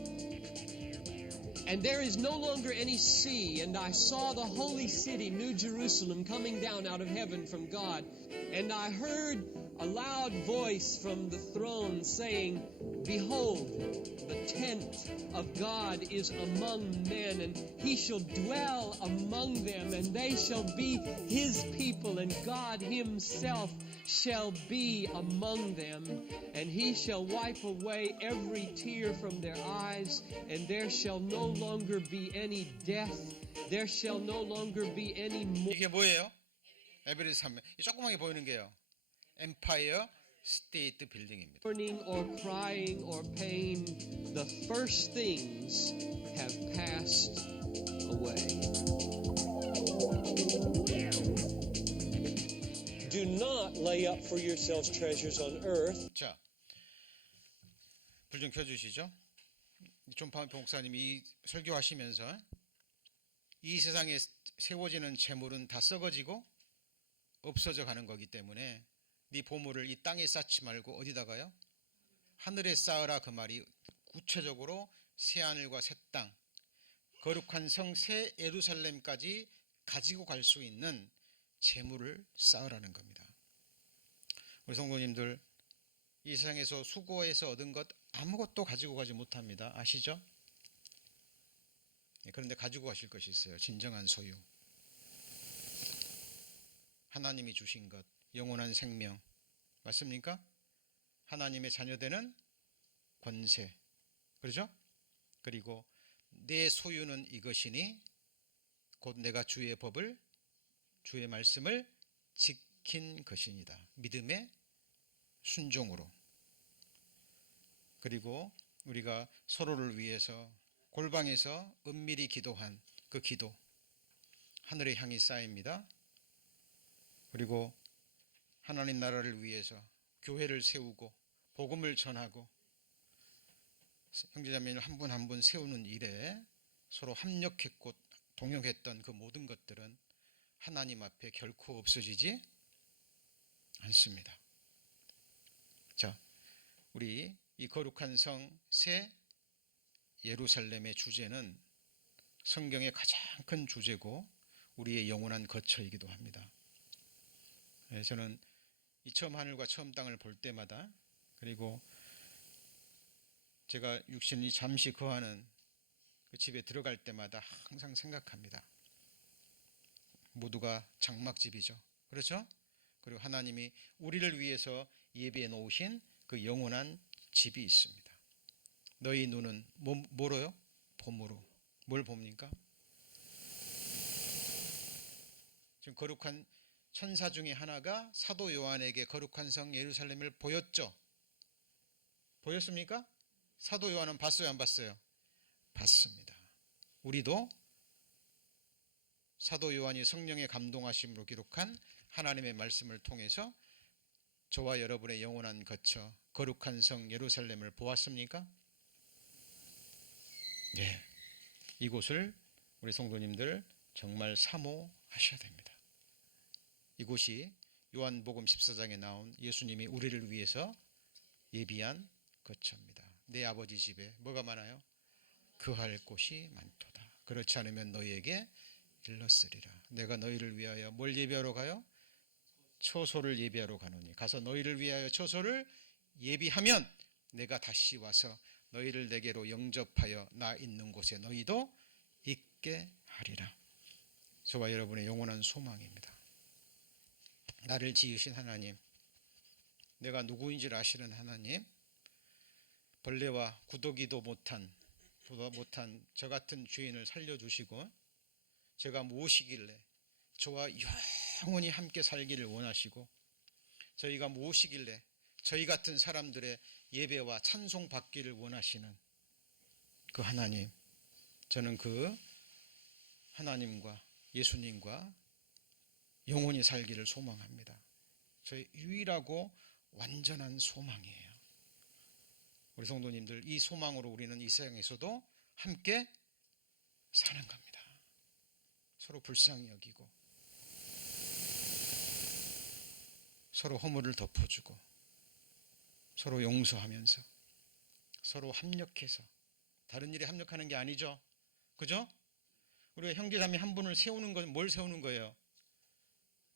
And there is no longer any sea, and I saw the holy city, New Jerusalem, coming down out of heaven from God. And I heard a loud voice from the throne saying, Behold, the tent of God is among men, and he shall dwell among them, and they shall be his people, and God himself shall be among them, and he shall wipe away every tear from their eyes, and there shall no longer be any death, there shall no longer be any more. 이게 뭐예요? 에베레스 산맥. 이 조그맣게 보이는 게요. 엠파이어 스테이트 빌딩입니다. Mourning or crying or pain, the first things have passed away. Do not lay up for yourselves treasures on earth. 자, 불 좀 켜주시죠. 존 파이퍼 목사님이 이 설교하시면서 이 세상에 세워지는 재물은 다 썩어지고 없어져 가는 거기 때문에 네 보물을 이 땅에 쌓지 말고 어디다가요? 하늘에 쌓으라. 그 말이 구체적으로 새 하늘과 새 땅, 거룩한 성 새 예루살렘까지 가지고 갈 수 있는 재물을 쌓으라는 겁니다. 우리 성도님들, 이 세상에서 수고해서 얻은 것 아무것도 가지고 가지 못합니다. 아시죠? 그런데 가지고 가실 것이 있어요. 진정한 소유. 하나님이 주신 것, 영원한 생명. 맞습니까? 하나님의 자녀되는 권세. 그렇죠? 그리고 내 소유는 이것이니 곧 내가 주의 법을, 주의 말씀을 지킨 것이니다. 믿음의 순종으로. 그리고 우리가 서로를 위해서 골방에서 은밀히 기도한 그 기도, 하늘의 향이 쌓입니다. 그리고 하나님 나라를 위해서 교회를 세우고 복음을 전하고 형제자매를 한 분 한 분 세우는 일에 서로 합력했고 동역했던 그 모든 것들은 하나님 앞에 결코 없어지지 않습니다. 자, 우리 이 거룩한 성 새 예루살렘의 주제는 성경의 가장 큰 주제고 우리의 영원한 거처이기도 합니다. 저는 이 처음 하늘과 처음 땅을 볼 때마다, 그리고 제가 육신이 잠시 거하는 그 집에 들어갈 때마다 항상 생각합니다. 모두가 장막집이죠. 그렇죠? 그리고 하나님이 우리를 위해서 예비해 놓으신 그 영원한 집이 있습니다. 너희 눈은 뭐로요? 봄으로. 뭘 봅니까? 지금 거룩한 천사 중에 하나가 사도 요한에게 거룩한 성 예루살렘을 보였죠. 보였습니까? 사도 요한은 봤어요, 안 봤어요? 봤습니다. 우리도 사도 요한이 성령의 감동하심으로 기록한 하나님의 말씀을 통해서 저와 여러분의 영원한 거처 거룩한 성 예루살렘을 보았습니까? 네. 이곳을 우리 성도님들 정말 사모하셔야 됩니다. 이곳이 요한복음 14장에 나온 예수님이 우리를 위해서 예비한 거처입니다. 내 아버지 집에 뭐가 많아요? 거할 곳이 많도다. 그렇지 않으면 너희에게 일렀으리라. 내가 너희를 위하여 뭘 예비하러 가요? 처소를 예비하러 가노니 가서 너희를 위하여 처소를 예비하면 내가 다시 와서 너희를 내게로 영접하여 나 있는 곳에 너희도 있게 하리라. 저와 여러분의 영원한 소망입니다. 나를 지으신 하나님, 내가 누구인지를 아시는 하나님, 벌레와 구더기도 못한 저 같은 죄인을 살려주시고 제가 무엇이길래 저와 영원히 함께 살기를 원하시고 저희가 무엇이길래 저희 같은 사람들의 예배와 찬송 받기를 원하시는 그 하나님, 저는 그 하나님과 예수님과 영원히 살기를 소망합니다. 저의 유일하고 완전한 소망이에요. 우리 성도님들, 이 소망으로 우리는 이 세상에서도 함께 사는 겁니다. 서로 불쌍히 여기고 서로 허물을 덮어주고 서로 용서하면서 서로 합력해서, 다른 일에 합력하는 게 아니죠. 그죠? 우리가 형제자매 한 분을 세우는 건 뭘 세우는 거예요?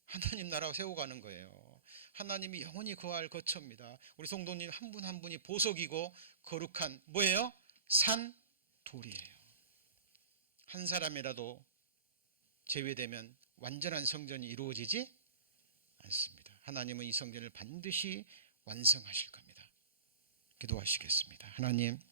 하나님 나라 세워가는 거예요. 하나님이 영원히 거할 거처입니다. 우리 성도님 한 분 한 분이 보석이고 거룩한 뭐예요? 산 돌이에요. 한 사람이라도 제외되면 완전한 성전이 이루어지지 않습니다. 하나님은 이 성전을 반드시 완성하실 겁니다. 기도하시겠습니다. 하나님,